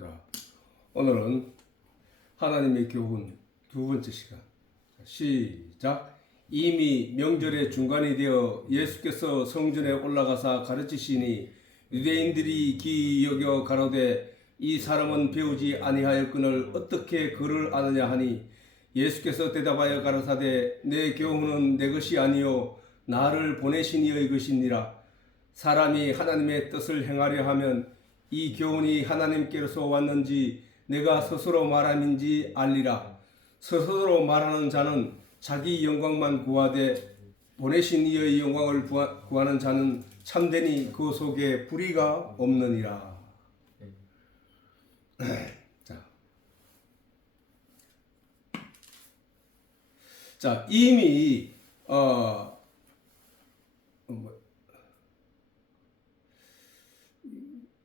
자, 오늘은 하나님의 교훈 두 번째 시간. 시작. 이미 명절의 중간이 되어 예수께서 성전에 올라가사 가르치시니 유대인들이 기이 여겨 가로되 이 사람은 배우지 아니하였거늘 어떻게 그를 아느냐 하니 예수께서 대답하여 가라사대 내 교훈은 내 것이 아니요 나를 보내신 이의 것이니라. 사람이 하나님의 뜻을 행하려 하면 이 교훈이 하나님께로서 왔는지 내가 스스로 말함인지 알리라. 스스로 말하는 자는 자기 영광만 구하되 보내신 이의 영광을 구하는 자는 참되니 그 속에 불의가 없느니라. 자, 이미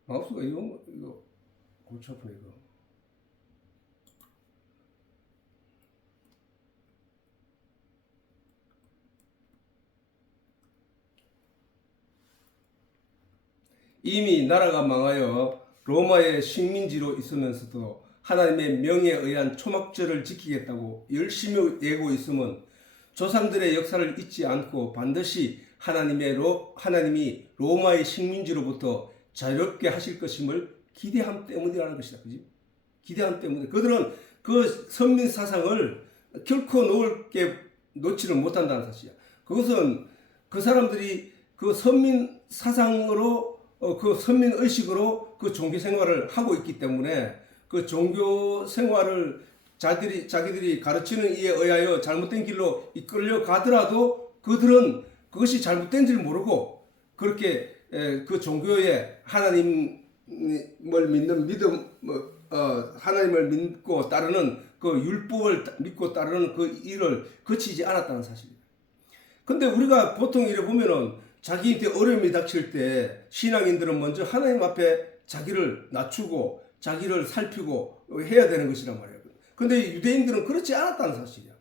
마우스가 이거 골치 아프네 이거. 이미 나라가 망하여 로마의 식민지로 있으면서도 하나님의 명에 의한 초막절을 지키겠다고 열심히 애고 있으면 조상들의 역사를 잊지 않고 반드시 하나님이 로마의 식민지로부터 자유롭게 하실 것임을 기대함 때문이라는 것이다. 그지? 기대함 때문에 그들은 그 선민 사상을 결코 놓지를 못한다는 사실이야. 그것은 그 사람들이 그 선민 사상으로 그 선민 의식으로 그 종교 생활을 하고 있기 때문에 그 종교 생활을 자기들이 가르치는 이에 의하여 잘못된 길로 이끌려 가더라도 그들은 그것이 잘못된 줄 모르고 그렇게 그 종교에 하나님을 믿는 하나님을 믿고 따르는 그 율법을 믿고 따르는 그 일을 거치지 않았다는 사실입니다. 근데 우리가 보통 이래 보면은 자기한테 어려움이 닥칠 때 신앙인들은 먼저 하나님 앞에 자기를 낮추고 자기를 살피고 해야 되는 것이란 말이에요. 근데 유대인들은 그렇지 않았다는 사실이야.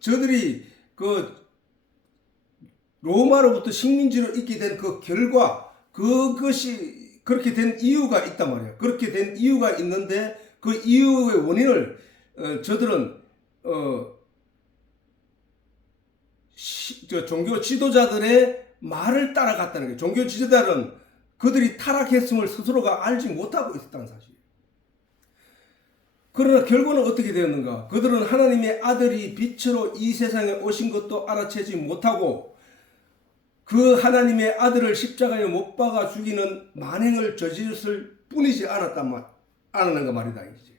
저들이 그 로마로부터 식민지로 있게 된 그 결과, 그것이 그렇게 된 이유가 있단 말이에요. 그렇게 된 이유가 있는데 그 이유의 원인을 저들은 종교 지도자들의 말을 따라갔다는 거예요. 종교 지도자들은 그들이 타락했음을 스스로가 알지 못하고 있었다는 사실이에요. 그러나 결과는 어떻게 되었는가? 그들은 하나님의 아들이 빛으로 이 세상에 오신 것도 알아채지 못하고 그 하나님의 아들을 십자가에 못 박아 죽이는 만행을 저질렀을 뿐이지 않았는가 말이다. 이제.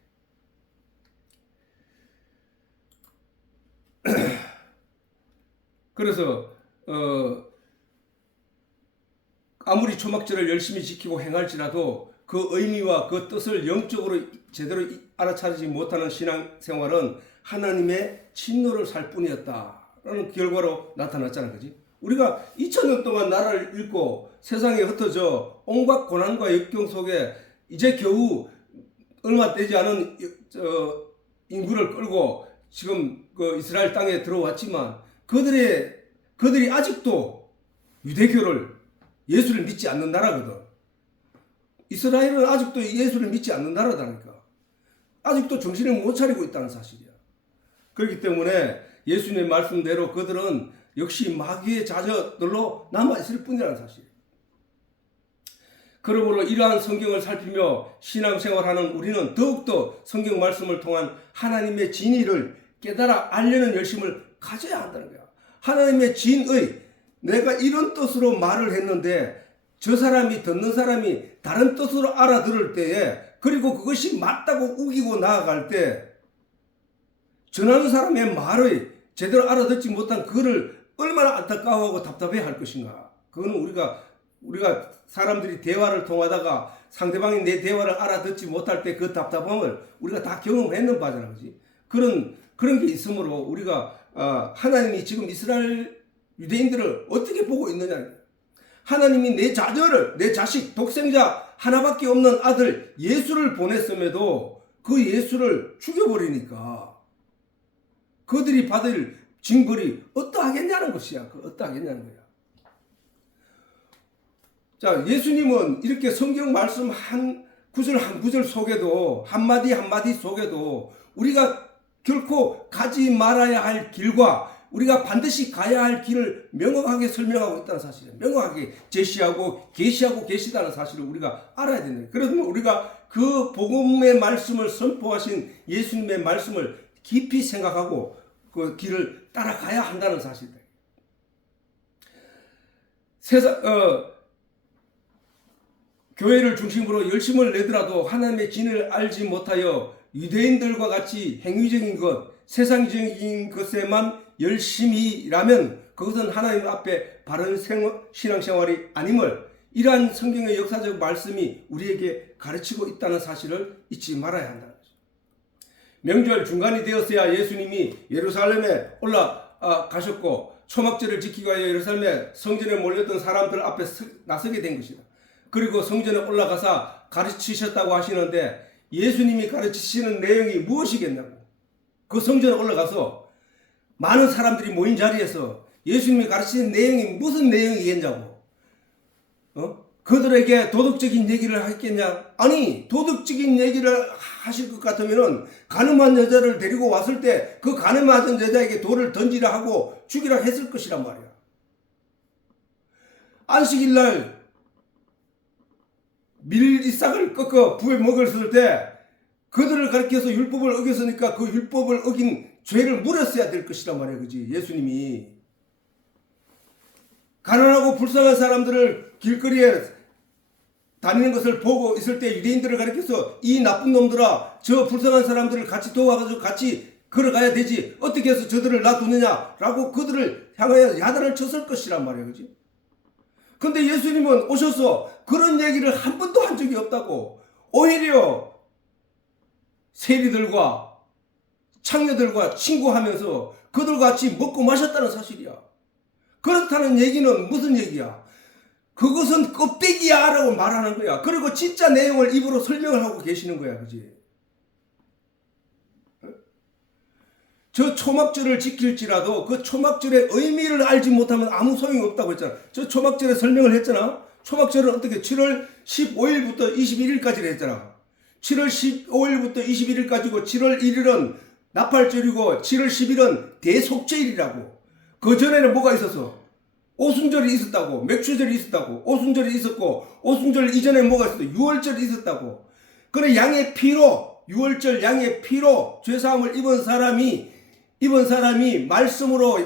그래서 아무리 초막절을 열심히 지키고 행할지라도 그 의미와 그 뜻을 영적으로 제대로 알아차리지 못하는 신앙생활은 하나님의 진노를 살 뿐이었다라는 결과로 나타났잖아요. 그지? 우리가 2000년 동안 나라를 잃고 세상에 흩어져 온갖 고난과 역경 속에 이제 겨우 얼마 되지 않은 인구를 끌고 지금 그 이스라엘 땅에 들어왔지만 그들이 아직도 유대교를 예수를 믿지 않는 나라거든. 이스라엘은 아직도 예수를 믿지 않는 나라다니까. 아직도 정신을 못 차리고 있다는 사실이야. 그렇기 때문에 예수님의 말씀대로 그들은 역시 마귀의 자녀들로 남아있을 뿐이라는 사실이에요. 그러므로 이러한 성경을 살피며 신앙생활하는 우리는 더욱더 성경 말씀을 통한 하나님의 진리를 깨달아 알려는 열심을 가져야 한다는 거야. 하나님의 진의, 내가 이런 뜻으로 말을 했는데 저 사람이 듣는 사람이 다른 뜻으로 알아들을 때에 그리고 그것이 맞다고 우기고 나아갈 때 전하는 사람의 말을 제대로 알아듣지 못한 그를 얼마나 안타까워하고 답답해 할 것인가. 그거는 우리가 사람들이 대화를 통하다가 상대방이 내 대화를 알아듣지 못할 때 그 답답함을 우리가 다 경험했는 바잖아. 그지? 그런 게 있으므로 우리가 하나님이 지금 이스라엘 유대인들을 어떻게 보고 있느냐. 하나님이 내 자녀를, 내 자식, 독생자 하나밖에 없는 아들 예수를 보냈음에도 그 예수를 죽여버리니까 그들이 받을 징벌이 어떠하겠냐는 것이야. 어떠하겠냐는 거야. 자, 예수님은 이렇게 성경 말씀 한 구절 한 구절 속에도, 한마디 한마디 속에도 우리가 결코 가지 말아야 할 길과 우리가 반드시 가야 할 길을 명확하게 설명하고 있다는 사실을 명확하게 제시하고 계시하고 계시다는 사실을 우리가 알아야 된다. 그러면 우리가 그 복음의 말씀을 선포하신 예수님의 말씀을 깊이 생각하고 그 길을 따라가야 한다는 사실이다. 교회를 중심으로 열심을 내더라도 하나님의 진을 알지 못하여 유대인들과 같이 행위적인 것, 세상적인 것에만 열심이라면 그것은 하나님 앞에 바른 신앙생활이 아님을 이러한 성경의 역사적 말씀이 우리에게 가르치고 있다는 사실을 잊지 말아야 한다. 명절 중간이 되었어야 예수님이 예루살렘에 올라가셨고 초막절을 지키기 위하여 예루살렘에 성전에 몰렸던 사람들 앞에 나서게 된 것이다. 그리고 성전에 올라가서 가르치셨다고 하시는데 예수님이 가르치시는 내용이 무엇이겠냐고. 그 성전에 올라가서 많은 사람들이 모인 자리에서 예수님이 가르치는 내용이 무슨 내용이겠냐고. 그들에게 도덕적인 얘기를 하겠냐? 아니, 도덕적인 얘기를 하실 것 같으면은 가늠한 여자를 데리고 왔을 때 그 가늠한 여자에게 돌을 던지라 하고 죽이라 했을 것이란 말이야. 안식일 날 밀이싹을 꺾어 부에 먹었을 때 그들을 가리켜서 율법을 어겼으니까 그 율법을 어긴 죄를 물었어야 될 것이란 말이야. 그지? 예수님이 가난하고 불쌍한 사람들을 길거리에 다니는 것을 보고 있을 때 유대인들을 가리켜서 이 나쁜 놈들아, 저 불쌍한 사람들을 같이 도와가지고 같이 걸어가야 되지, 어떻게 해서 저들을 놔두느냐라고 그들을 향하여 야단을 쳤을 것이란 말이야. 그지? 근데 예수님은 오셔서 그런 얘기를 한 번도 한 적이 없다고. 오히려 세리들과 창녀들과 친구하면서 그들과 같이 먹고 마셨다는 사실이야. 그렇다는 얘기는 무슨 얘기야? 그것은 껍데기야 라고 말하는 거야. 그리고 진짜 내용을 입으로 설명을 하고 계시는 거야. 그지? 저 초막절을 지킬지라도 그 초막절의 의미를 알지 못하면 아무 소용이 없다고 했잖아. 저 초막절에 설명을 했잖아. 초막절은 어떻게 7월 15일부터 21일까지를 했잖아. 7월 15일부터 21일까지고 7월 1일은 나팔절이고 7월 10일은 대속죄일이라고. 그 전에는 뭐가 있었어? 오순절이 있었다고. 맥주절이 있었다고. 오순절이 있었고 오순절 이전에 뭐가 있었어? 유월절이 있었다고. 그래 양의 피로, 유월절 양의 피로 죄사함을 입은 사람이 말씀으로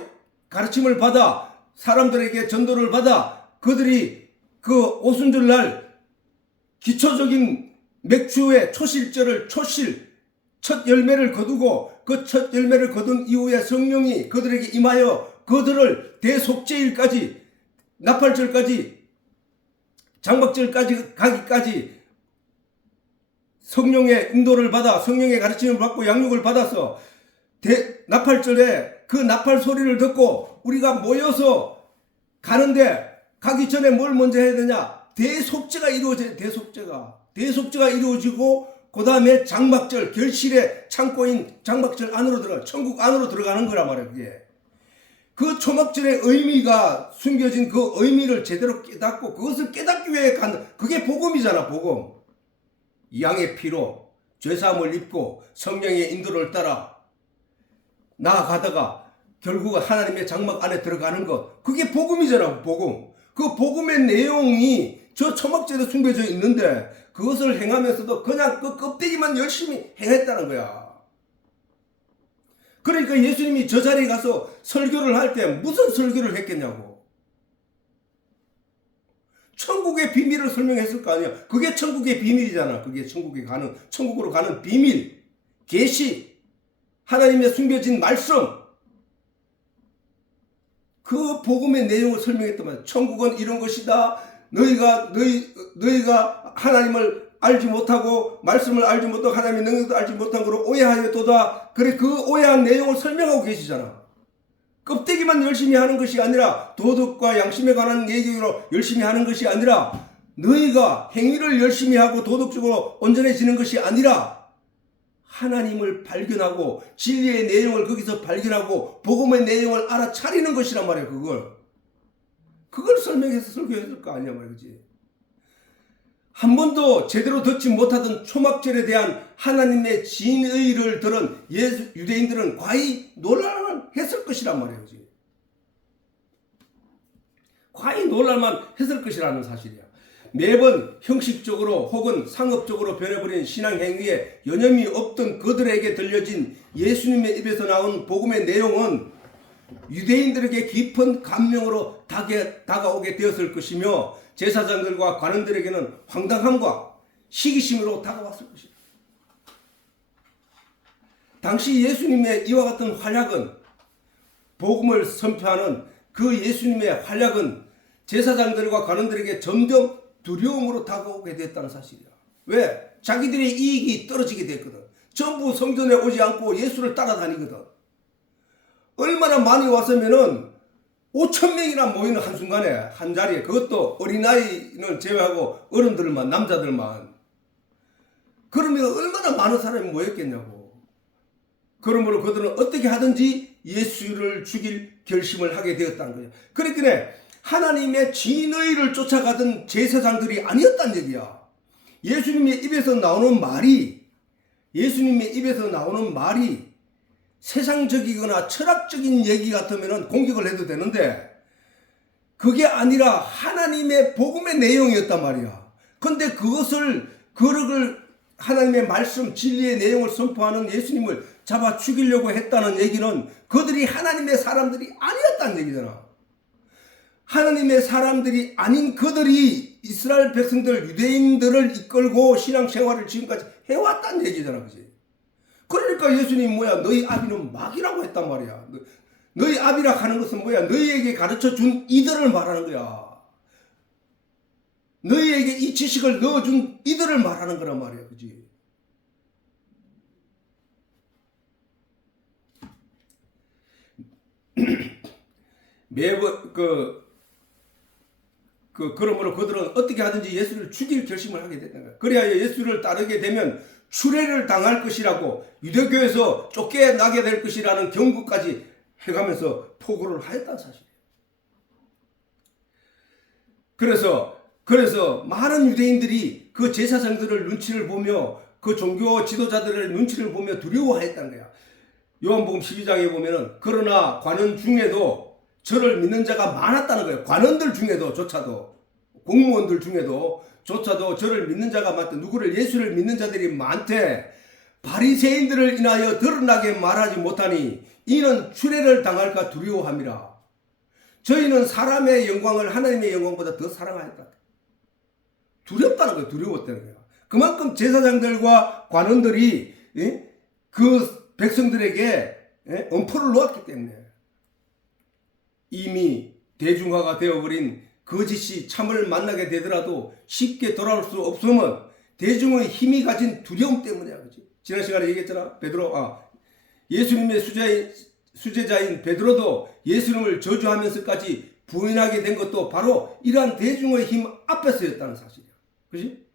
가르침을 받아 사람들에게 전도를 받아 그들이 그 오순절날 기초적인 맥주의 초실절을 첫 열매를 거두고 그 첫 열매를 거둔 이후에 성령이 그들에게 임하여 그들을 대속죄일까지 나팔절까지 장막절까지 가기까지 성령의 인도를 받아 성령의 가르침을 받고 양육을 받아서 나팔절에 그 나팔 소리를 듣고 우리가 모여서 가는데 가기 전에 뭘 먼저 해야 되냐? 대속죄가 이루어져야 돼. 대속죄가 이루어지고 그 다음에 장막절 결실의 창고인 장막절 안으로 들어가 천국 안으로 들어가는 거란 말이야. 그게 그 초막절의 의미가 숨겨진 그 의미를 제대로 깨닫고 그것을 깨닫기 위해 가는 그게 복음이잖아. 복음. 양의 피로 죄사함을 입고 성령의 인도를 따라 나아가다가 결국 하나님의 장막 안에 들어가는 것. 그게 복음이잖아. 복음. 그 복음의 내용이 저 초막절에 숨겨져 있는데 그것을 행하면서도 그냥 그 껍데기만 열심히 행했다는 거야. 그러니까 예수님이 저 자리에 가서 설교를 할 때 무슨 설교를 했겠냐고. 천국의 비밀을 설명했을 거 아니야. 그게 천국의 비밀이잖아. 그게 천국으로 가는 비밀, 계시, 하나님의 숨겨진 말씀. 그 복음의 내용을 설명했단 말이야. 천국은 이런 것이다. 너희가 하나님을 알지 못하고 말씀을 알지 못하고 하나님의 능력도 알지 못한 거로 오해하였도다. 그래 그 오해한 내용을 설명하고 계시잖아. 껍데기만 열심히 하는 것이 아니라 도덕과 양심에 관한 얘기로 열심히 하는 것이 아니라 너희가 행위를 열심히 하고 도덕적으로 온전해지는 것이 아니라 하나님을 발견하고 진리의 내용을 거기서 발견하고 복음의 내용을 알아차리는 것이란 말이야. 그걸 설명해서 설교했을 거 아니야 말이지. 한 번도 제대로 듣지 못하던 초막절에 대한 하나님의 진의를 들은 유대인들은 과히 놀랄만 했을 것이란 말이에요. 과히 놀랄만 했을 것이라는 사실이야. 매번 형식적으로 혹은 상업적으로 변해버린 신앙 행위에 여념이 없던 그들에게 들려진 예수님의 입에서 나온 복음의 내용은 유대인들에게 깊은 감명으로 다가오게 되었을 것이며 제사장들과 관원들에게는 황당함과 시기심으로 다가왔을 것이다. 당시 예수님의 이와 같은 활약은, 복음을 선포하는 그 예수님의 활약은 제사장들과 관원들에게 점점 두려움으로 다가오게 됐다는 사실이야. 왜? 자기들의 이익이 떨어지게 됐거든. 전부 성전에 오지 않고 예수를 따라다니거든. 얼마나 많이 왔으면은 5,000명이나 모이는 한순간에 한 자리에, 그것도 어린아이는 제외하고 어른들만, 남자들만. 그러면 얼마나 많은 사람이 모였겠냐고. 그러므로 그들은 어떻게 하든지 예수를 죽일 결심을 하게 되었다는 거예요. 그러니까 하나님의 진의를 쫓아가던 제사장들이 아니었다는 얘기야. 예수님의 입에서 나오는 말이 세상적이거나 철학적인 얘기 같으면 공격을 해도 되는데, 그게 아니라 하나님의 복음의 내용이었단 말이야. 근데 그것을 하나님의 말씀, 진리의 내용을 선포하는 예수님을 잡아 죽이려고 했다는 얘기는 그들이 하나님의 사람들이 아니었다는 얘기잖아. 하나님의 사람들이 아닌 그들이 이스라엘 백성들, 유대인들을 이끌고 신앙생활을 지금까지 해왔다는 얘기잖아. 그지? 그러니까 예수님이 너희 아비는 막이라고 했단 말이야. 너희 아비라 하는 것은 너희에게 가르쳐 준 이들을 말하는 거야. 너희에게 이 지식을 넣어준 이들을 말하는 거란 말이야. 그지? 매번 그러므로 그들은 어떻게 하든지 예수를 죽일 결심을 하게 됐던 거야. 그래야 예수를 따르게 되면 추례를 당할 것이라고, 유대교에서 쫓겨나게 될 것이라는 경고까지 해가면서 포고를 하였다는 사실이에요. 그래서 많은 유대인들이 그 제사장들의 눈치를 보며, 그 종교 지도자들의 눈치를 보며 두려워했다는 거야. 요한복음 12장에 보면은, 그러나 관원 중에도 저를 믿는 자가 많았다는 거예요. 관원들 중에도 조차도, 공무원들 중에도 조차도 저를 믿는 자가 많대. 누구를? 예수를 믿는 자들이 많대. 바리새인들을 인하여 드러나게 말하지 못하니 이는 추례를 당할까 두려워함이라. 저희는 사람의 영광을 하나님의 영광보다 더 사랑하였다. 두렵다는 거예요. 두려웠다는 거예요. 그만큼 제사장들과 관원들이 그 백성들에게 엄포를 놓았기 때문에, 이미 대중화가 되어버린 거짓이 참을 만나게 되더라도 쉽게 돌아올 수 없음은 대중의 힘이 가진 두려움 때문이야. 그렇지? 지난 시간에 얘기했잖아. 예수님의 수제자인 베드로도 예수님을 저주하면서까지 부인하게 된 것도 바로 이러한 대중의 힘 앞에서였다는 사실이야. 그렇지?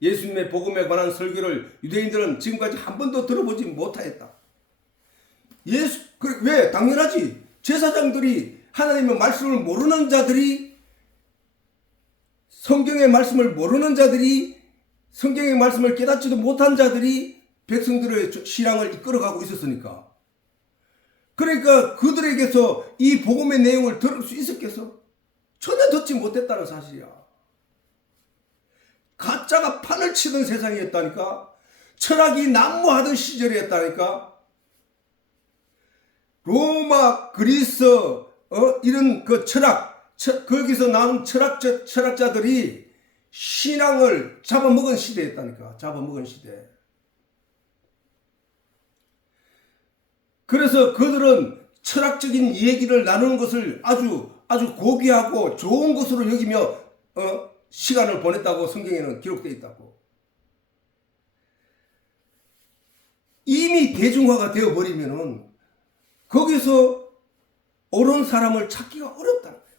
예수님의 복음에 관한 설교를 유대인들은 지금까지 한 번도 들어보지 못하였다. 왜? 당연하지. 제사장들이, 하나님의 말씀을 모르는 자들이, 성경의 말씀을 모르는 자들이, 성경의 말씀을 깨닫지도 못한 자들이 백성들의 신앙을 이끌어가고 있었으니까. 그러니까 그들에게서 이 복음의 내용을 들을 수 있었겠어? 전혀 듣지 못했다는 사실이야. 가짜가 판을 치던 세상이었다니까. 철학이 난무하던 시절이었다니까. 로마, 그리스, 이런 그 거기서 나온 철학자들이 신앙을 잡아먹은 시대였다니까. 잡아먹은 시대. 그래서 그들은 철학적인 얘기를 나누는 것을 아주 고귀하고 좋은 것으로 여기며 시간을 보냈다고 성경에는 기록되어 있다고. 이미 대중화가 되어버리면은 거기서 옳은 사람을 찾기가 어렵다는 거예요.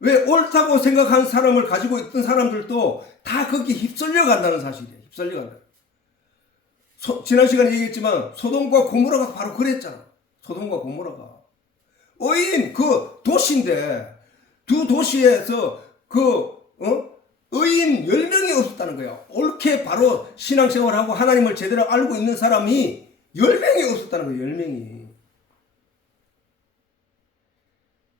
왜? 옳다고 생각한 사람을 가지고 있던 사람들도 다 거기에 휩쓸려 간다는 사실이에요. 휩쓸려 간다. 지난 시간에 얘기했지만 소돔과 고모라가 바로 그랬잖아. 소돔과 고모라가 그 도시인데, 두 도시에서 의인 10명이 없었다는 거예요. 옳게 바로 신앙생활하고 하나님을 제대로 알고 있는 사람이 10명이 없었다는 거예요. 10명이.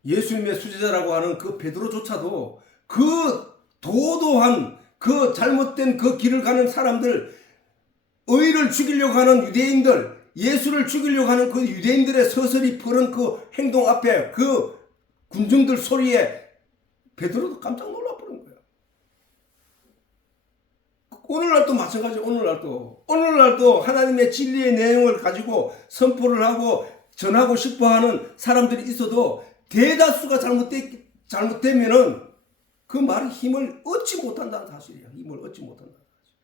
예수님의 수제자라고 하는 그 베드로조차도 그 도도한 그 잘못된 그 길을 가는 사람들, 의를 죽이려고 하는 유대인들, 예수를 죽이려고 하는 그 유대인들의 서서히 푸른 그 행동 앞에 그 군중들 소리에 베드로도 깜짝 놀라버린 거예요. 오늘날도 마찬가지. 오늘날도 하나님의 진리의 내용을 가지고 선포를 하고 전하고 싶어하는 사람들이 있어도 대다수가 잘못되면은 그 말이 힘을 얻지 못한다는 사실이야. 힘을 얻지 못한다는 사실.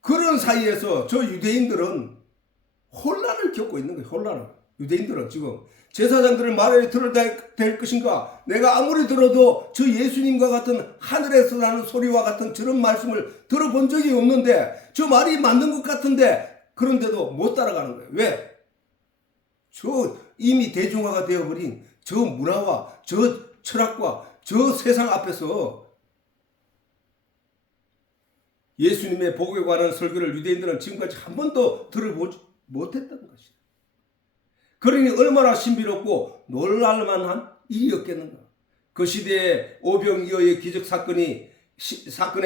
그런 사이에서 저 유대인들은 혼란을 겪고 있는 거예요. 혼란을. 유대인들은 지금 제사장들의 말을 들어야 될 것인가? 내가 아무리 들어도 저 예수님과 같은 하늘에서 나는 소리와 같은 저런 말씀을 들어본 적이 없는데 저 말이 맞는 것 같은데 그런데도 못 따라가는 거예요. 왜? 저 이미 대중화가 되어버린 저 문화와 저 철학과 저 세상 앞에서 예수님의 복에 관한 설교를 유대인들은 지금까지 한 번도 들어보지 못했다는 것이다. 그러니 얼마나 신비롭고 놀랄만한 일이었겠는가. 그 시대에 오병이어의 기적 사건에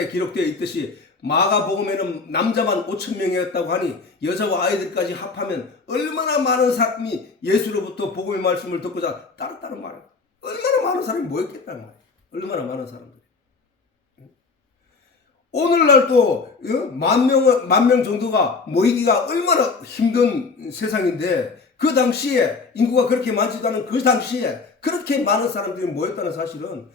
기록되어 있듯이 마가복음에는 남자만 5,000명이었다고 하니 여자와 아이들까지 합하면 얼마나 많은 사람이 예수로부터 복음의 말씀을 듣고자 따랐다는 말이에요. 얼마나 많은 사람이 모였겠다는 말이에요. 얼마나 많은 사람들이. 오늘날도 10,000명 정도가 모이기가 얼마나 힘든 세상인데 그 당시에 인구가 그렇게 많지도 않은 그 당시에 그렇게 많은 사람들이 모였다는 사실은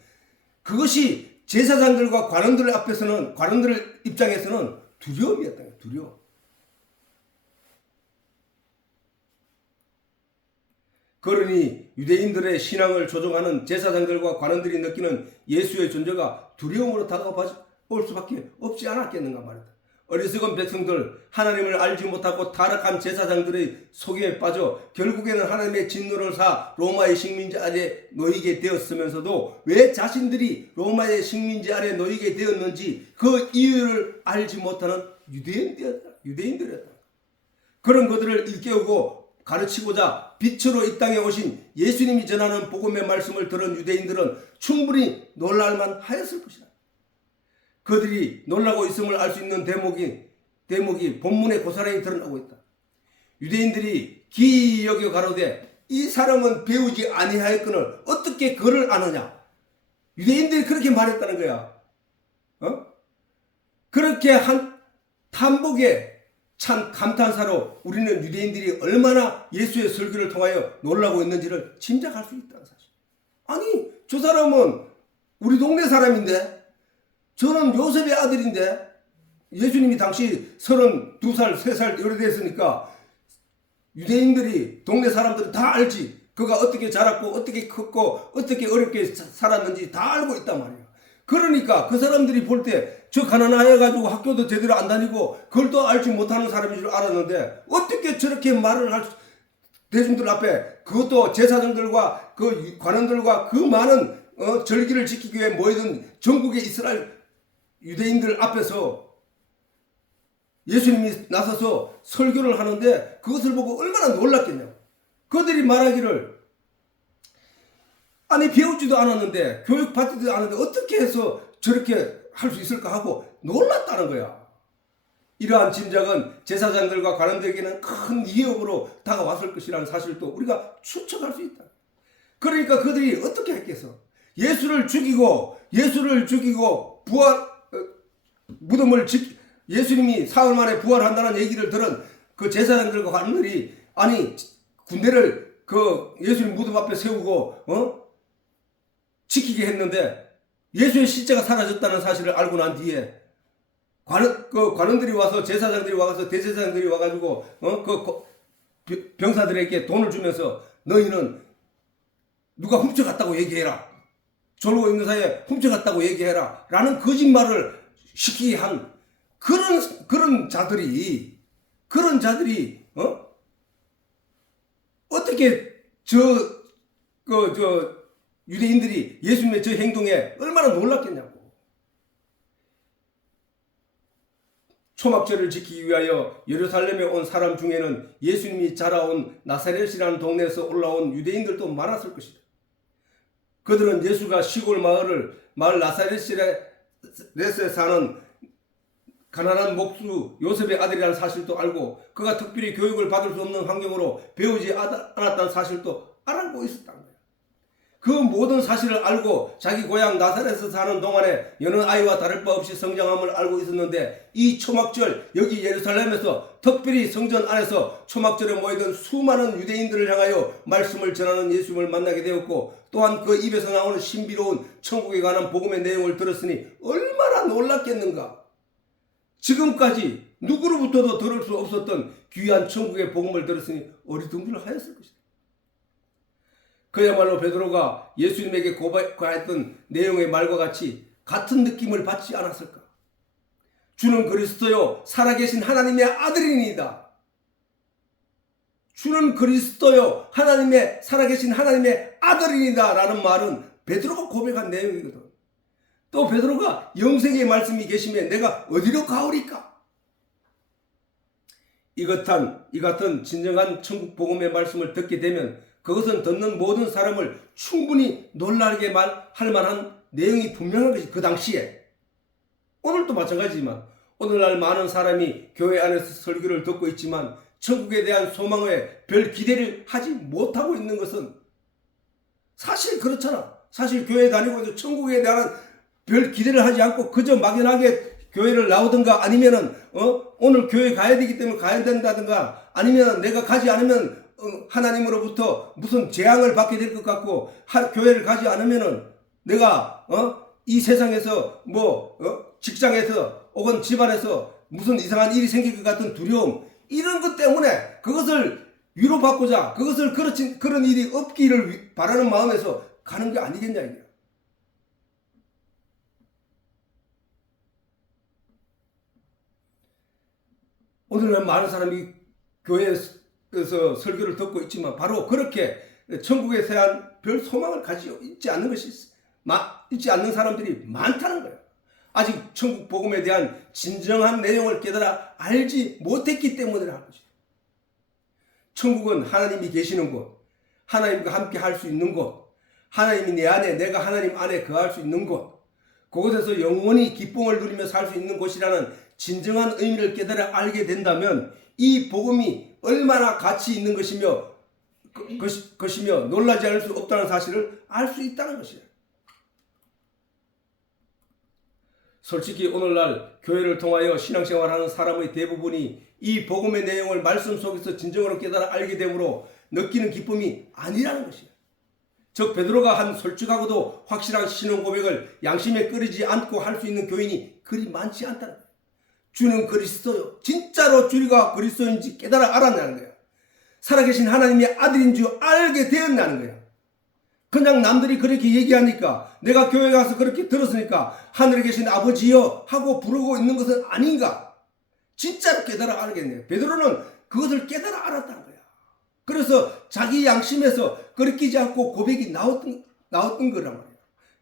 그것이 제사장들과 관원들 입장에서는 두려움이었다. 두려움. 그러니 유대인들의 신앙을 조종하는 제사장들과 관원들이 느끼는 예수의 존재가 두려움으로 다가올 수밖에 없지 않았겠는가 말이다. 어리석은 백성들, 하나님을 알지 못하고 타락한 제사장들의 속임에 빠져 결국에는 하나님의 진노를 사 로마의 식민지 아래 놓이게 되었으면서도 왜 자신들이 로마의 식민지 아래 놓이게 되었는지 그 이유를 알지 못하는 유대인들이었다. 그런 그들을 일깨우고 가르치고자 빛으로 이 땅에 오신 예수님이 전하는 복음의 말씀을 들은 유대인들은 충분히 놀랄만 하였을 것이다. 그들이 놀라고 있음을 알 수 있는 대목이 본문에 고스란히 드러나고 있다. 유대인들이 기이 여겨 가로되 이 사람은 배우지 아니하였거늘 어떻게 그를 아느냐. 유대인들이 그렇게 말했다는 거야. 그렇게 한 탐복에 찬 감탄사로 우리는 유대인들이 얼마나 예수의 설교를 통하여 놀라고 있는지를 짐작할 수 있다는 사실. 아니 저 사람은 우리 동네 사람인데, 저는 요셉의 아들인데, 예수님이 당시 32살, 3살 이래 됐으니까 유대인들이, 동네 사람들은 다 알지. 그가 어떻게 자랐고 어떻게 컸고 어떻게 어렵게 살았는지 다 알고 있단 말이야. 그러니까 그 사람들이 볼 때 저 가난해가지고 학교도 제대로 안 다니고 그걸 또 알지 못하는 사람인 줄 알았는데 어떻게 저렇게 말을 할 대중들 앞에, 그것도 제사장들과 그 관원들과 그 많은 절기를 지키기 위해 모이던 전국의 이스라엘 유대인들 앞에서 예수님이 나서서 설교를 하는데 그것을 보고 얼마나 놀랐겠냐고. 그들이 말하기를 아니 배우지도 않았는데 교육받지도 않았는데 어떻게 해서 저렇게 할 수 있을까 하고 놀랐다는 거야. 이러한 짐작은 제사장들과 관원들에게는 큰 위협으로 다가왔을 것이라는 사실도 우리가 추측할 수 있다. 그러니까 그들이 어떻게 했겠어. 예수를 죽이고 예수님이 사흘 만에 부활한다는 얘기를 들은 그 제사장들과 관원들이 아니 군대를 그 예수님 무덤 앞에 세우고 지키게 했는데 예수의 실제가 사라졌다는 사실을 알고 난 뒤에 관원들이 와서, 제사장들이 와서, 대제사장들이 와가지고 병사들에게 돈을 주면서 너희는 누가 훔쳐갔다고 얘기해라, 졸고 있는 사이에 훔쳐갔다고 얘기해라 라는 거짓말을 시키게 한 그런 자들이 어떻게 유대인들이 예수님의 저 행동에 얼마나 놀랐겠냐고. 초막절을 지키기 위하여 예루살렘에 온 사람 중에는 예수님이 자라온 나사렛이라는 동네에서 올라온 유대인들도 많았을 것이다. 그들은 예수가 시골 마을 나사렛에 사는 가난한 목수 요셉의 아들이라는 사실도 알고, 그가 특별히 교육을 받을 수 없는 환경으로 배우지 않았다는 사실도 알고 있었다는 거예요. 그 모든 사실을 알고 자기 고향 나사렛에서 사는 동안에 여느 아이와 다를 바 없이 성장함을 알고 있었는데, 이 초막절, 여기 예루살렘에서 특별히 성전 안에서 초막절에 모이던 수많은 유대인들을 향하여 말씀을 전하는 예수님을 만나게 되었고, 또한 그 입에서 나오는 신비로운 천국에 관한 복음의 내용을 들었으니 얼마나 놀랐겠는가. 지금까지 누구로부터도 들을 수 없었던 귀한 천국의 복음을 들었으니 어리둥절하였을 것이다. 그야말로 베드로가 예수님에게 고백했던 내용의 말과 같이 같은 느낌을 받지 않았을까? 주는 그리스도요 살아계신 하나님의 아들이니이다. 주는 그리스도요 하나님의 살아계신 하나님의 아들이니이다 라는 말은 베드로가 고백한 내용이거든. 또 베드로가 영생의 말씀이 계시면 내가 어디로 가오리까? 이 같은 진정한 천국 복음의 말씀을 듣게 되면 그것은 듣는 모든 사람을 충분히 놀라게 할 만한 내용이 분명한 것이 그 당시에. 오늘도 마찬가지지만 오늘날 많은 사람이 교회 안에서 설교를 듣고 있지만 천국에 대한 소망에 별 기대를 하지 못하고 있는 것은 사실 그렇잖아. 사실 교회 다니고 있어도 천국에 대한 별 기대를 하지 않고 그저 막연하게 교회를 나오든가, 아니면은 오늘 교회 가야 되기 때문에 가야 된다든가, 아니면 내가 가지 않으면 하나님으로부터 무슨 재앙을 받게 될 것 같고, 교회를 가지 않으면은 내가 이 세상에서 직장에서 혹은 집안에서 무슨 이상한 일이 생길 것 같은 두려움, 이런 것 때문에 그것을 위로받고자, 그것을 그런 일이 없기를 바라는 마음에서 가는 게 아니겠냐 이게. 오늘날 많은 사람이 교회에서 설교를 듣고 있지만 바로 그렇게 천국에 대한 별 소망을 가지고 있지 않는 사람들이 많다는 거예요. 아직 천국 복음에 대한 진정한 내용을 깨달아 알지 못했기 때문이라는 것이죠. 천국은 하나님이 계시는 곳, 하나님과 함께 할 수 있는 곳, 하나님이 내 안에, 내가 하나님 안에 거할 수 있는 곳, 그곳에서 영원히 기쁨을 누리며 살 수 있는 곳이라는 진정한 의미를 깨달아 알게 된다면 이 복음이 얼마나 가치 있는 것이며 놀라지 않을 수 없다는 사실을 알 수 있다는 것이에요. 솔직히 오늘날 교회를 통하여 신앙생활하는 사람의 대부분이 이 복음의 내용을 말씀 속에서 진정으로 깨달아 알게 되므로 느끼는 기쁨이 아니라는 것이에요. 즉 베드로가 한 솔직하고도 확실한 신앙 고백을 양심에 끓이지 않고 할 수 있는 교인이 그리 많지 않다는 거예요. 주는 그리스도요. 진짜로 주가 그리스도인지 깨달아 알았냐는 거야. 살아계신 하나님의 아들인 줄 알게 되었냐는 거야. 그냥 남들이 그렇게 얘기하니까, 내가 교회 가서 그렇게 들었으니까 하늘에 계신 아버지여 하고 부르고 있는 것은 아닌가? 진짜로 깨달아 알겠네요. 베드로는 그것을 깨달아 알았다는 거야. 그래서 자기 양심에서 끓이지 않고 고백이 나왔던 거란 말이야.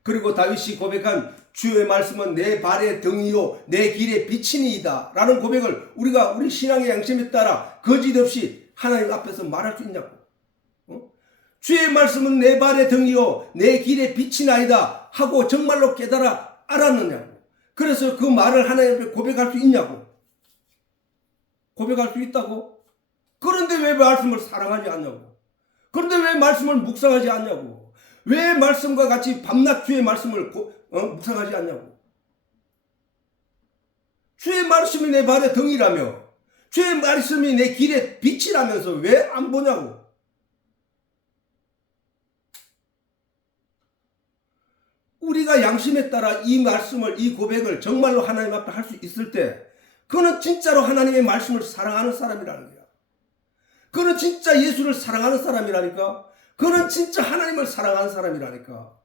그리고 다윗이 고백한 주의 말씀은 내 발의 등이요 내 길의 빛이니이다 라는 고백을 우리가 우리 신앙의 양심에 따라 거짓없이 하나님 앞에서 말할 수 있냐고. 주의 말씀은 내 발의 등이요 내 길의 빛이나이다 하고 정말로 깨달아 알았느냐고. 그래서 그 말을 하나님 앞에 고백할 수 있냐고. 고백할 수 있다고. 그런데 왜 말씀을 사랑하지 않냐고. 그런데 왜 말씀을 묵상하지 않냐고. 왜 말씀과 같이 밤낮 주의 말씀을 묵상하지 않냐고. 주의 말씀이 내 발의 등이라며, 주의 말씀이 내 길의 빛이라면서 왜 안 보냐고. 우리가 양심에 따라 이 말씀을, 이 고백을 정말로 하나님 앞에 할 수 있을 때 그는 진짜로 하나님의 말씀을 사랑하는 사람이라는 거야. 그는 진짜 예수를 사랑하는 사람이라니까. 그는 진짜 하나님을 사랑하는 사람이라니까.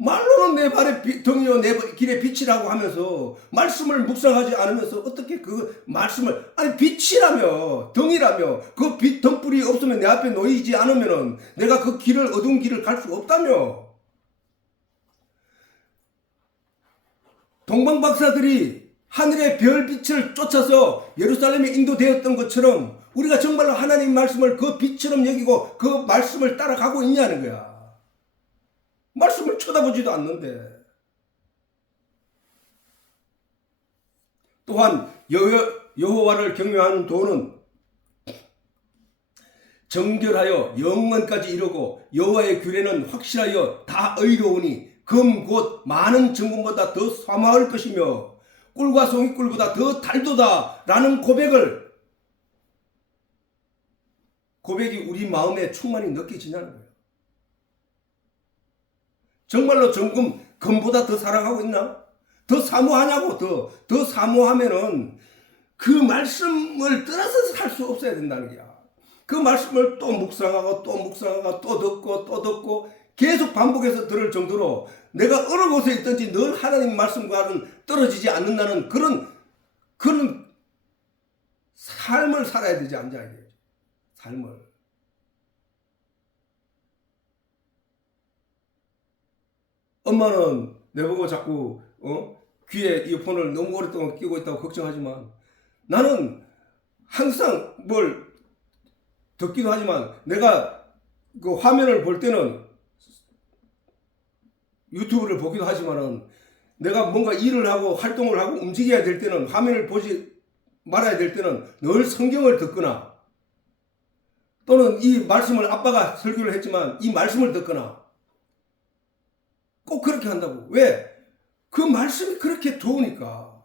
말로는 내 발의 등이요 내 길의 빛이라고 하면서 말씀을 묵상하지 않으면서 어떻게 그 말씀을, 아니 빛이라며 등이라며 그 빛 등불이 없으면 내 앞에 놓이지 않으면은 내가 그 길을, 어두운 길을 갈 수 없다며. 동방 박사들이 하늘의 별빛을 쫓아서 예루살렘에 인도되었던 것처럼 우리가 정말로 하나님 말씀을 그 빛처럼 여기고 그 말씀을 따라가고 있냐는 거야. 말씀을 쳐다보지도 않는데. 또한 여호와를 경외하는 도는 정결하여 영원까지 이르고 여호와의 규례는 확실하여 다 의로우니 금 곧 많은 정금보다 더 사모할 것이며 꿀과 송이꿀보다 더 달도다 라는 고백이 우리 마음에 충만히 느껴지냐는 거예요. 정말로 정금, 금보다 더 사랑하고 있나? 더 사모하냐고. 더 사모하면은 그 말씀을 떠나서 살 수 없어야 된다는 거야. 그 말씀을 또 묵상하고 또 묵상하고 또 듣고 또 듣고 계속 반복해서 들을 정도로 내가 어느 곳에 있든지 늘 하나님 말씀과는 떨어지지 않는다는 그런 삶을 살아야 되지 않냐 이게. 삶을. 엄마는 내보고 자꾸 귀에 이어폰을 너무 오랫동안 끼고 있다고 걱정하지만 나는 항상 뭘 듣기도 하지만 내가 그 화면을 볼 때는 유튜브를 보기도 하지만은 내가 뭔가 일을 하고 활동을 하고 움직여야 될 때는 화면을 보지 말아야 될 때는 늘 성경을 듣거나 또는 이 말씀을 아빠가 설교를 했지만 이 말씀을 듣거나 꼭 그렇게 한다고. 왜? 그 말씀이 그렇게 좋으니까.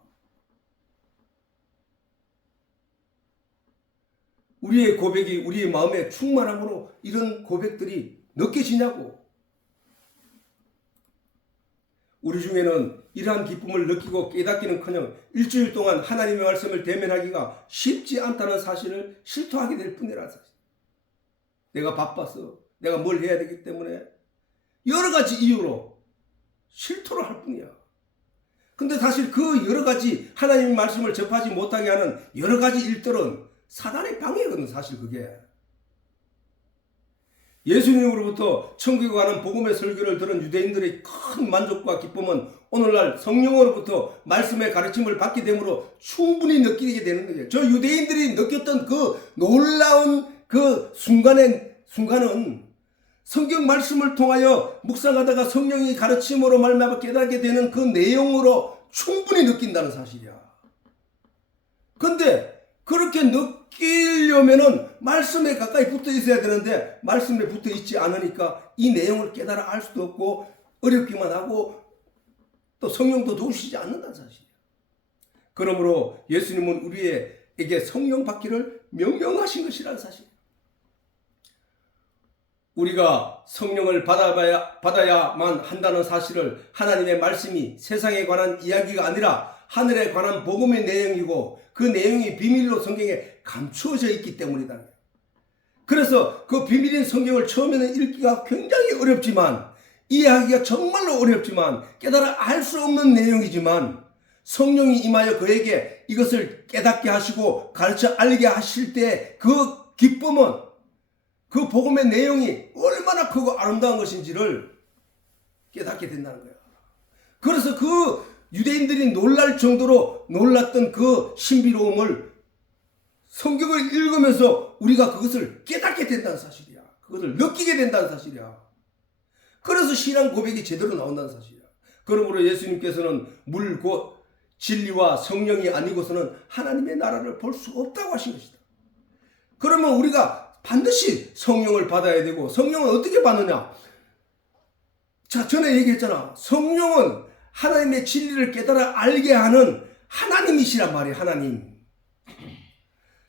우리의 고백이 우리의 마음에 충만함으로 이런 고백들이 느껴지냐고. 우리 중에는 이러한 기쁨을 느끼고 깨닫기는커녕 일주일 동안 하나님의 말씀을 대면하기가 쉽지 않다는 사실을 실토하게 될 뿐이라는 사실. 내가 바빠서, 내가 뭘 해야 되기 때문에 여러 가지 이유로 실토를 할 뿐이야. 근데 사실 그 여러 가지 하나님의 말씀을 접하지 못하게 하는 여러 가지 일들은 사단의 방해거든. 사실 그게. 예수님으로부터 천국에 관한 복음의 설교를 들은 유대인들의 큰 만족과 기쁨은 오늘날 성령으로부터 말씀의 가르침을 받게 되므로 충분히 느끼게 되는 거예요. 저 유대인들이 느꼈던 그 놀라운 그 순간은 성경 말씀을 통하여 묵상하다가 성령이 가르침으로 말미암아 깨닫게 되는 그 내용으로 충분히 느낀다는 사실이야. 근데 그렇게 느끼려면은 말씀에 가까이 붙어 있어야 되는데 말씀에 붙어 있지 않으니까 이 내용을 깨달아 알 수도 없고 어렵기만 하고 또 성령도 도우시지 않는다는 사실이야. 그러므로 예수님은 우리에게 성령 받기를 명령하신 것이라는 사실. 우리가 성령을 받아야만 한다는 사실을 하나님의 말씀이 세상에 관한 이야기가 아니라 하늘에 관한 복음의 내용이고 그 내용이 비밀로 성경에 감추어져 있기 때문이다. 그래서 그 비밀인 성경을 처음에는 읽기가 굉장히 어렵지만 이해하기가 정말로 어렵지만 깨달아 알 수 없는 내용이지만 성령이 임하여 그에게 이것을 깨닫게 하시고 가르쳐 알게 하실 때 그 기쁨은 그 복음의 내용이 얼마나 크고 아름다운 것인지를 깨닫게 된다는 거예요. 그래서 그 유대인들이 놀랄 정도로 놀랐던 그 신비로움을 성경을 읽으면서 우리가 그것을 깨닫게 된다는 사실이야. 그것을 느끼게 된다는 사실이야. 그래서 신앙 고백이 제대로 나온다는 사실이야. 그러므로 예수님께서는 물 곧 진리와 성령이 아니고서는 하나님의 나라를 볼 수 없다고 하신 것이다. 그러면 우리가 반드시 성령을 받아야 되고 성령은 어떻게 받느냐? 자, 전에 얘기했잖아. 성령은 하나님의 진리를 깨달아 알게 하는 하나님이시란 말이에요. 하나님.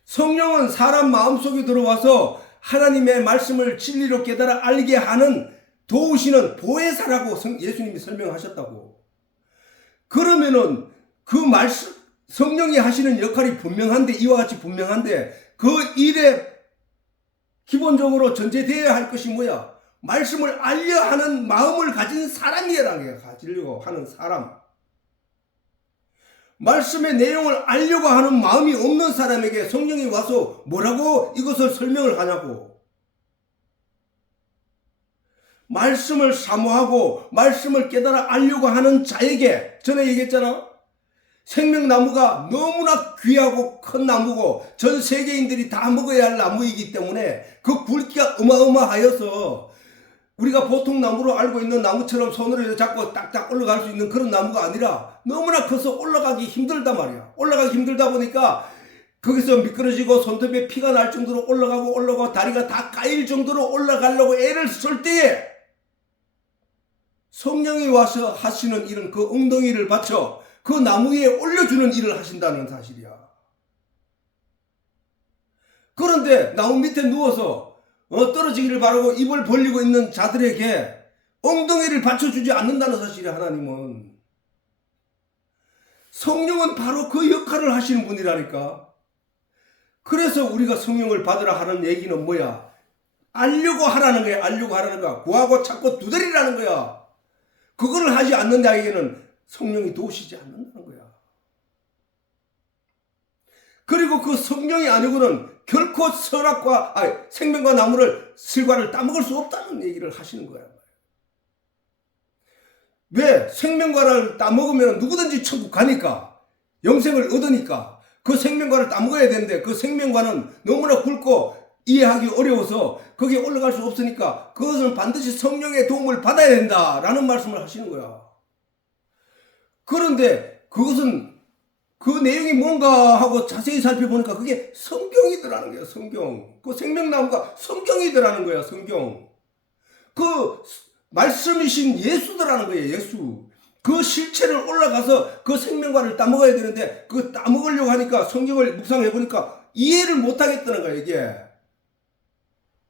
성령은 사람 마음속에 들어와서 하나님의 말씀을 진리로 깨달아 알게 하는 도우시는 보혜사라고 예수님이 설명하셨다고. 그러면은 그 말씀 성령이 하시는 역할이 분명한데 이와 같이 분명한데 그 일에 기본적으로 전제되어야 할 것이 뭐야? 말씀을 알려 하는 마음을 가진 사람이라는 거예요. 가지려고 하는 사람. 말씀의 내용을 알려고 하는 마음이 없는 사람에게 성령이 와서 뭐라고 이것을 설명을 하냐고. 말씀을 사모하고 말씀을 깨달아 알려고 하는 자에게, 전에 얘기했잖아. 생명나무가 너무나 귀하고 큰 나무고 전 세계인들이 다 먹어야 할 나무이기 때문에 그 굵기가 어마어마하여서 우리가 보통 나무로 알고 있는 나무처럼 손으로 잡고 딱딱 올라갈 수 있는 그런 나무가 아니라 너무나 커서 올라가기 힘들단 말이야. 올라가기 힘들다 보니까 거기서 미끄러지고 손톱에 피가 날 정도로 올라가고 다리가 다 까일 정도로 올라가려고 애를 쓸 때에 성령이 와서 하시는 일은 그 엉덩이를 받쳐 그 나무 위에 올려주는 일을 하신다는 사실이야. 그런데 나무 밑에 누워서 떨어지기를 바라고 입을 벌리고 있는 자들에게 엉덩이를 받쳐주지 않는다는 사실이야. 하나님은. 성령은 바로 그 역할을 하시는 분이라니까. 그래서 우리가 성령을 받으라 하는 얘기는 뭐야? 알려고 하라는 거야. 알려고 하라는 거야. 구하고 찾고 두드리라는 거야. 그거를 하지 않는 자에게는 성령이 도우시지 않는다는 거야. 그리고 그 성령이 아니고는 결코 생명과 나무를 실과를 따먹을 수 없다는 얘기를 하시는 거야. 왜? 생명과를 따먹으면 누구든지 천국 가니까, 영생을 얻으니까 그 생명과를 따먹어야 되는데 그 생명과는 너무나 굵고 이해하기 어려워서 거기에 올라갈 수 없으니까 그것은 반드시 성령의 도움을 받아야 된다라는 말씀을 하시는 거야. 그런데 그것은 그 내용이 뭔가 하고 자세히 살펴보니까 그게 성경이더라는 거야. 성경. 그 생명나무가 성경이더라는 거야. 성경. 그 말씀이신 예수더라는 거예요. 예수. 그 실체를 올라가서 그 생명과를 따먹어야 되는데 그 따먹으려고 하니까 성경을 묵상해 보니까 이해를 못하겠다는 거야. 이게.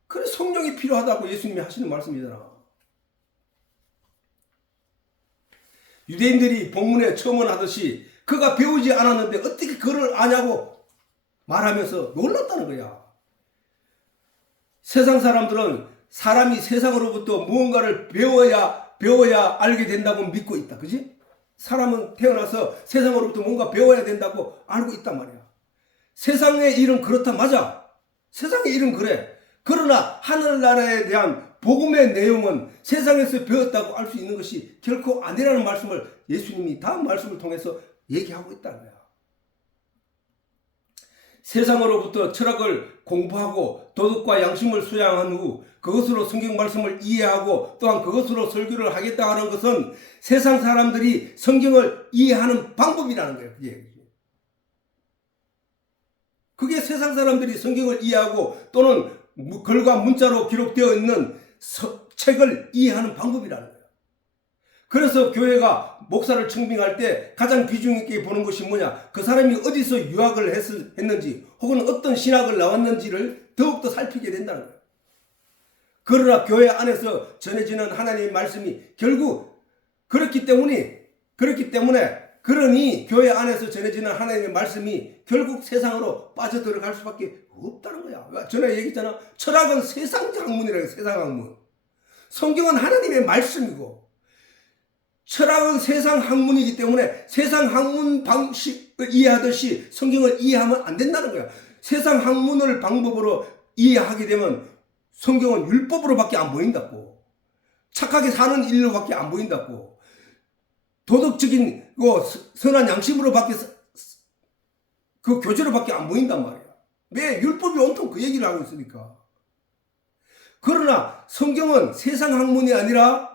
그래 성령이 필요하다고 예수님이 하시는 말씀이잖아. 유대인들이 본문에 첨언하듯이 그가 배우지 않았는데 어떻게 그를 아냐고 말하면서 놀랐다는 거야. 세상 사람들은 사람이 세상으로부터 무언가를 배워야 알게 된다고 믿고 있다. 그지? 사람은 태어나서 세상으로부터 뭔가 배워야 된다고 알고 있단 말이야. 세상의 일은 그렇다. 맞아. 세상의 일은 그래. 그러나 하늘나라에 대한 복음의 내용은 세상에서 배웠다고 알 수 있는 것이 결코 아니라는 말씀을 예수님이 다음 말씀을 통해서 얘기하고 있다는 거야. 세상으로부터 철학을 공부하고 도덕과 양심을 수양한 후 그것으로 성경 말씀을 이해하고 또한 그것으로 설교를 하겠다 하는 것은 세상 사람들이 성경을 이해하는 방법이라는 거예요. 그게 세상 사람들이 성경을 이해하고 또는 글과 문자로 기록되어 있는 책을 이해하는 방법이라는 거예요. 그래서 교회가 목사를 청빙할 때 가장 비중 있게 보는 것이 뭐냐? 그 사람이 어디서 유학을 했는지 혹은 어떤 신학을 나왔는지를 더욱더 살피게 된다는 거예요. 그러나 교회 안에서 전해지는 하나님의 말씀이 결국 그러니 교회 안에서 전해지는 하나님의 말씀이 결국 세상으로 빠져들어갈 수밖에 없다는 거야. 전에 얘기했잖아. 철학은 세상 학문이라고. 세상 학문. 성경은 하나님의 말씀이고 철학은 세상 학문이기 때문에 세상 학문 방식을 이해하듯이 성경을 이해하면 안 된다는 거야. 세상 학문을 방법으로 이해하게 되면 성경은 율법으로밖에 안 보인다고. 착하게 사는 일로밖에 안 보인다고. 도덕적인 선한 양심으로밖에 그 교제로밖에 안 보인단 말이야. 왜? 율법이 온통 그 얘기를 하고 있으니까. 그러나 성경은 세상 학문이 아니라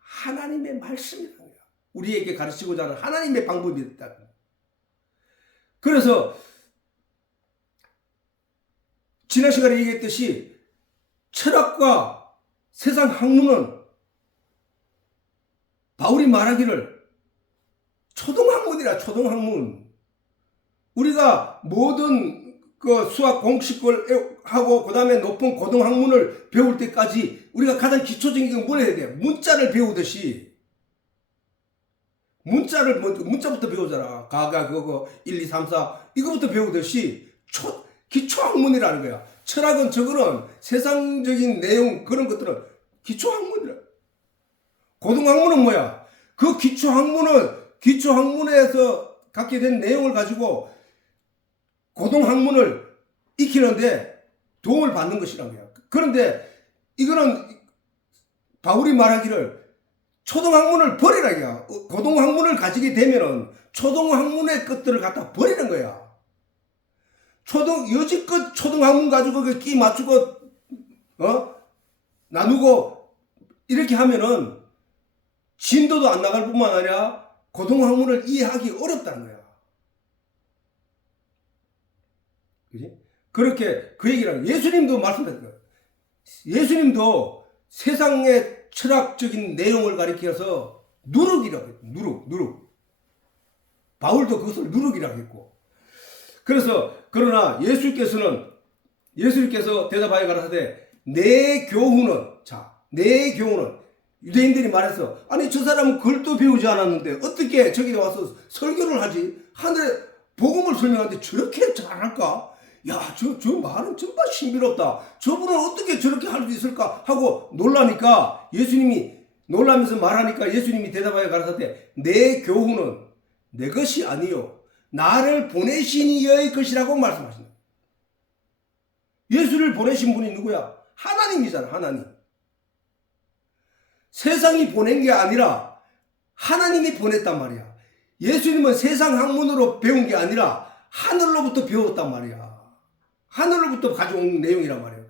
하나님의 말씀이라는 거야. 우리에게 가르치고자 하는 하나님의 방법이다. 그래서 지난 시간에 얘기했듯이 철학과 세상 학문은 바울이 말하기를 초등학문이라. 초등학문. 우리가 모든 그 수학 공식을 하고 그 다음에 높은 고등학문을 배울 때까지 우리가 가장 기초적인 건 뭘 해야 돼? 문자를 배우듯이. 문자부터 배우잖아. 가가 그거 1, 2, 3, 4 이거부터 배우듯이 기초학문이라는 거야. 철학은 저거는 세상적인 내용 그런 것들은 기초학문이라. 고등학문은 뭐야? 그 기초학문에서 갖게 된 내용을 가지고 고등학문을 익히는데 도움을 받는 것이란 거야. 그런데 이거는 바울이 말하기를 초등학문을 버리라 이야. 고등학문을 가지게 되면은 초등학문의 것들을 갖다 버리는 거야. 여지껏 초등학문 가지고 끼 맞추고 나누고 이렇게 하면은 진도도 안 나갈 뿐만 아니라 고등학문을 이해하기 어렵다는 거야. 그지? 그렇게 그 얘기를 하는 예수님도 말씀하신 거예요. 예수님도 세상의 철학적인 내용을 가리켜서 누룩이라고 했고, 누룩. 바울도 그것을 누룩이라고 했고. 그러나 예수님께서 대답하여 가라사대 내 교훈은 유대인들이 말해서 아니 저 사람은 글도 배우지 않았는데 어떻게 저기 와서 설교를 하지? 하늘의 복음을 설명하는데 저렇게 잘할까? 야, 저 말은 정말 신비롭다. 저분은 어떻게 저렇게 할 수 있을까? 하고 놀라면서 말하니까 예수님이 대답하여 가라사대 내 교훈은 내 것이 아니요 나를 보내신 이의 것이라고 말씀하신다. 예수를 보내신 분이 누구야? 하나님이잖아. 하나님. 세상이 보낸 게 아니라 하나님이 보냈단 말이야. 예수님은 세상 학문으로 배운 게 아니라 하늘로부터 배웠단 말이야. 하늘로부터 가져온 내용이란 말이에요.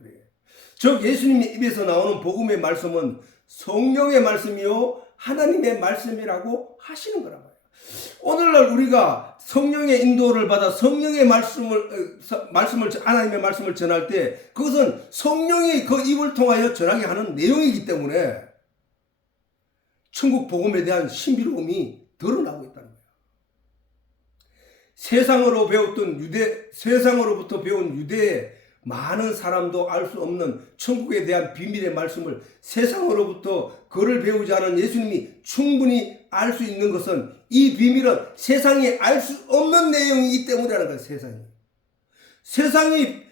즉 예수님의 입에서 나오는 복음의 말씀은 성령의 말씀이요 하나님의 말씀이라고 하시는 거란 말이에요. 오늘날 우리가 성령의 인도를 받아 성령의 하나님의 말씀을 전할 때 그것은 성령이 그 입을 통하여 전하게 하는 내용이기 때문에 천국 복음에 대한 신비로움이 드러나고 있다는 거예요. 세상으로부터 배운 유대의 많은 사람도 알 수 없는 천국에 대한 비밀의 말씀을 세상으로부터 그를 배우지 않은 예수님이 충분히 알 수 있는 것은 이 비밀은 세상이 알 수 없는 내용이기 때문이라는 거예요. 세상이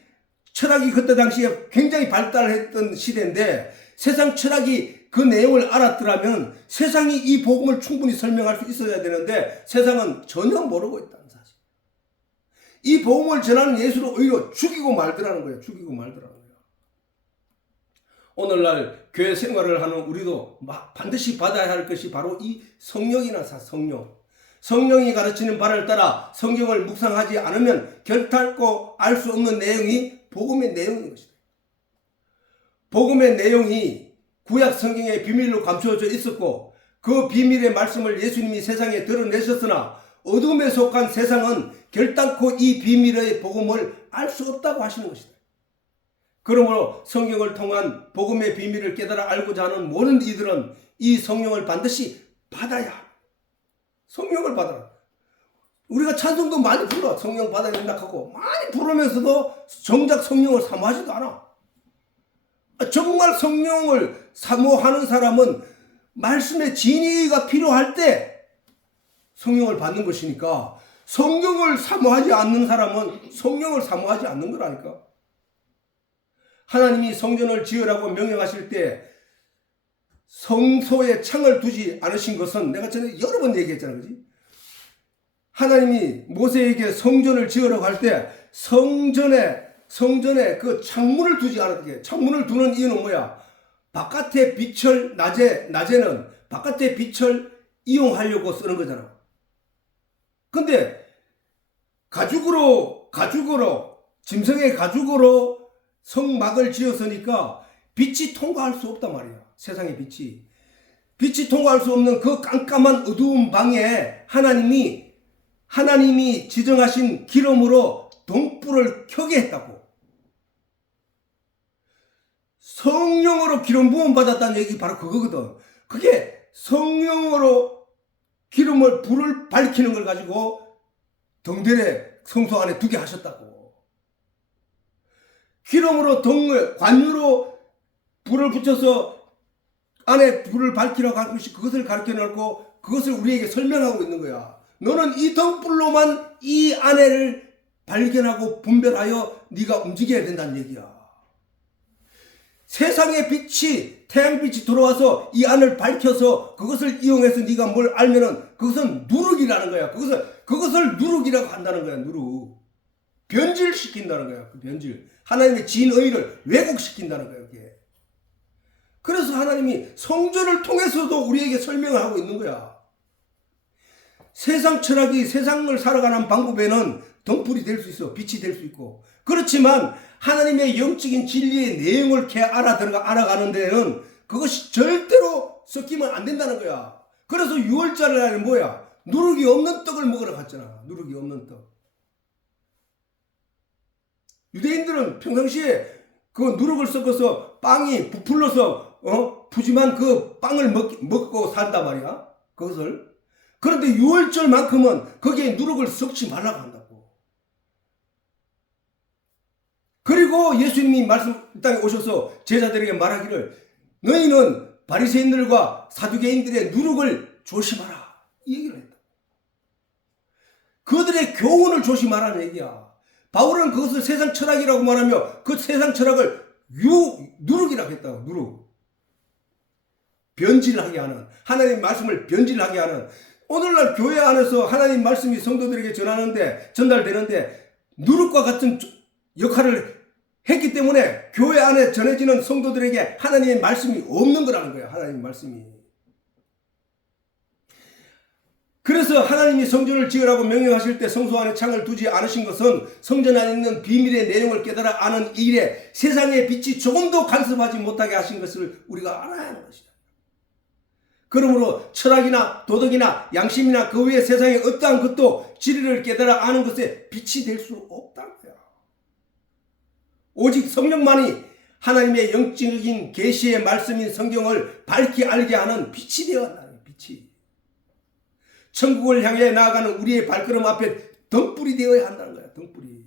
철학이 그때 당시에 굉장히 발달했던 시대인데 세상 철학이 그 내용을 알았더라면 세상이 이 복음을 충분히 설명할 수 있어야 되는데 세상은 전혀 모르고 있다는 사실. 이 복음을 전하는 예수를 오히려 죽이고 말더라는 거예요. 오늘날 교회 생활을 하는 우리도 반드시 받아야 할 것이 바로 이 성령이나 성령이 가르치는 바를 따라 성경을 묵상하지 않으면 결탄코 알 수 없는 내용이 복음의 내용인 것이다. 복음의 내용이 구약 성경의 비밀로 감추어져 있었고 그 비밀의 말씀을 예수님이 세상에 드러내셨으나 어둠에 속한 세상은 결단코 이 비밀의 복음을 알 수 없다고 하시는 것이다. 그러므로 성경을 통한 복음의 비밀을 깨달아 알고자 하는 모든 이들은 이 성령을 반드시 받아야 합니다. 성령을 받아라. 우리가 찬송도 많이 불러. 성령 받아야 된다 하고 많이 부르면서도 정작 성령을 사모하지도 않아. 정말 성령을 사모하는 사람은 말씀의 진리가 필요할 때 성령을 받는 것이니까 성령을 사모하지 않는 사람은 성령을 사모하지 않는 거라니까. 하나님이 성전을 지으라고 명령하실 때 성소에 창을 두지 않으신 것은 내가 전에 여러 번 얘기했잖아. 그지? 하나님이 모세에게 성전을 지으라고 할 때 성전에 그 창문을 두지 않았게. 창문을 두는 이유는 뭐야? 바깥의 빛을 낮에는 바깥의 빛을 이용하려고 쓰는 거잖아. 근데 짐승의 가죽으로 성막을 지었으니까 빛이 통과할 수 없단 말이야. 세상의 빛이 통과할 수 없는 그 깜깜한 어두운 방에 하나님이 지정하신 기름으로 등불을 켜게 했다고. 성령으로 기름 부음 받았다는 얘기 바로 그거거든. 그게 성령으로 불을 밝히는 걸 가지고 등대에 성소 안에 두게 하셨다고. 기름으로 관유로 불을 붙여서 안에 불을 밝히라고 한 것이 그것을 가르쳐 놓고 그것을 우리에게 설명하고 있는 거야. 너는 이 등불로만 이 안에를 발견하고 분별하여 네가 움직여야 된다는 얘기야. 세상의 빛이 태양빛이 들어와서 이 안을 밝혀서 그것을 이용해서 네가 뭘 알면은 그것은 누룩이라는 거야. 그것을 누룩이라고 한다는 거야. 누룩. 변질시킨다는 거야. 그 변질. 하나님의 진의를 왜곡시킨다는 거야. 그게. 그래서 하나님이 성전을 통해서도 우리에게 설명을 하고 있는 거야. 세상 철학이 세상을 살아가는 방법에는 덩불이 될 수 있어. 빛이 될 수 있고. 그렇지만 하나님의 영적인 진리의 내용을 알아가는 데는 그것이 절대로 섞이면 안 된다는 거야. 그래서 6월절 날은 뭐야? 누룩이 없는 떡을 먹으러 갔잖아. 누룩이 없는 떡. 유대인들은 평상시에 그 누룩을 섞어서 빵이 부풀러서 푸짐한 그 빵을 먹고 산단 말이야. 그것을. 그런데 6월절만큼은 거기에 누룩을 섞지 말라고 한다고. 그리고 예수님이 이 땅에 오셔서 제자들에게 말하기를 너희는 바리새인들과 사두개인들의 누룩을 조심하라. 이 얘기를 했다. 그들의 교훈을 조심하라는 얘기야. 바울은 그것을 세상 철학이라고 말하며 그 세상 철학을 누룩이라고 했다고. 누룩. 변질하게 하는, 하나님의 말씀을 변질하게 하는, 오늘날 교회 안에서 하나님 말씀이 성도들에게 전달되는데 누룩과 같은 역할을 했기 때문에 교회 안에 전해지는 성도들에게 하나님의 말씀이 없는 거라는 거예요. 하나님의 말씀이. 그래서 하나님이 성전을 지으라고 명령하실 때 성소 안에 창을 두지 않으신 것은 성전 안에 있는 비밀의 내용을 깨달아 아는 일에 세상의 빛이 조금도 간섭하지 못하게 하신 것을 우리가 알아야 하는 것이다. 그러므로 철학이나 도덕이나 양심이나 그 외의 세상의 어떠한 것도 진리를 깨달아 아는 것에 빛이 될 수 없다는 거야. 오직 성령만이 하나님의 영적인 계시의 말씀인 성경을 밝히 알게 하는 빛이 되어야 한다는 거야. 빛이. 천국을 향해 나아가는 우리의 발걸음 앞에 등불이 되어야 한다는 거야. 등불이.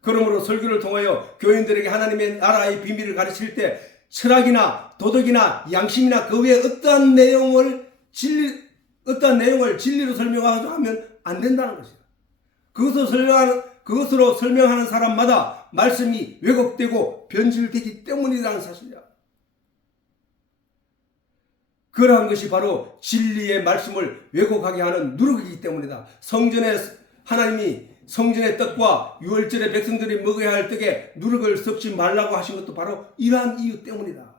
그러므로 설교를 통하여 교인들에게 하나님의 나라의 비밀을 가르칠 때 철학이나 도덕이나 양심이나 그 외에 어떠한 내용을 진리로 설명하면 안 된다는 것이야. 그것으로 설명하는 사람마다 말씀이 왜곡되고 변질되기 때문이라는 사실이야. 그러한 것이 바로 진리의 말씀을 왜곡하게 하는 누룩이기 때문이다. 하나님이 성전의 떡과 유월절에 백성들이 먹어야 할 떡에 누룩을 섞지 말라고 하신 것도 바로 이러한 이유 때문이다.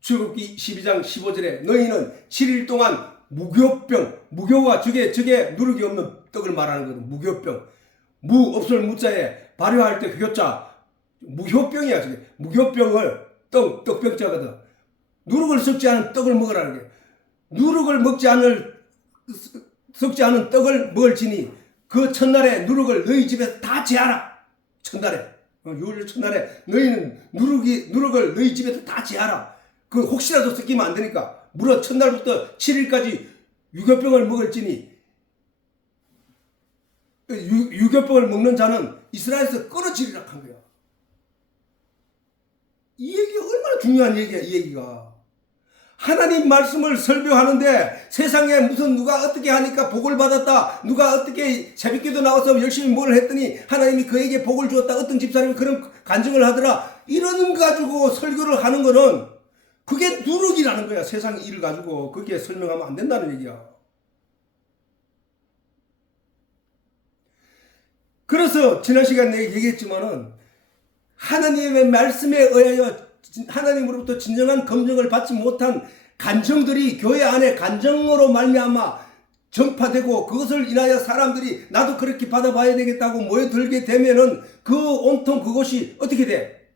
출애굽기 12장 15절에 너희는 7일 동안 무교가 저게 누룩이 없는 떡을 말하는 거거든. 무교병. 없을 무자에 발효할 때 교자 무효병이야. 저게 무교병을 떡병자거든. 누룩을 섞지 않은 떡을 먹으라는 게. 누룩을 섞지 않은 떡을 먹을지니 그 첫날에 누룩을 너희 집에서 다 제하라. 첫날에. 유월절 첫날에 너희는 누룩을 너희 집에서 다 제하라. 그 혹시라도 섞이면 안 되니까. 무려 첫날부터 7일까지 유교병을 먹을지니 유교병을 먹는 자는 이스라엘에서 끊어지리라 한 거야. 이 얘기가 얼마나 중요한 얘기야. 이 얘기가. 하나님 말씀을 설교하는데 세상에 무슨 누가 어떻게 하니까 복을 받았다. 누가 어떻게 새벽기도 나와서 열심히 뭘 했더니 하나님이 그에게 복을 주었다. 어떤 집사님이 그런 간증을 하더라. 이런 가지고 설교를 하는 거는 그게 누룩이라는 거야. 세상 일을 가지고 그렇게 설명하면 안 된다는 얘기야. 그래서 지난 시간에 내가 얘기했지만은 하나님의 말씀에 의하여 하나님으로부터 진정한 검증을 받지 못한 간정들이 교회 안에 간정으로 말미암아 전파되고 그것을 인하여 사람들이 나도 그렇게 받아봐야 되겠다고 모여들게 되면은 그 온통 그것이 어떻게 돼?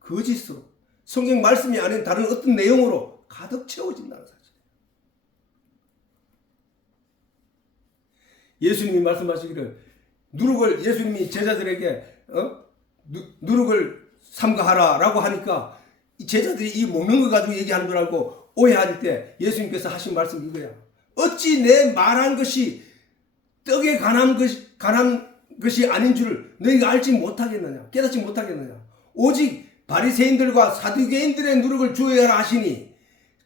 거짓으로 성경 말씀이 아닌 다른 어떤 내용으로 가득 채워진다는 사실. 예수님이 말씀하시기를 예수님이 제자들에게 누룩을 삼가하라라고 하니까 제자들이 이 먹는 거 가지고 얘기하는 줄 알고 오해할 때 예수님께서 하신 말씀이 이거야. 어찌 내 말한 것이 떡에 관한 것이 아닌 줄을 너희가 알지 못하겠느냐, 깨닫지 못하겠느냐. 오직 바리새인들과 사두개인들의 누룩을 주어야 하시니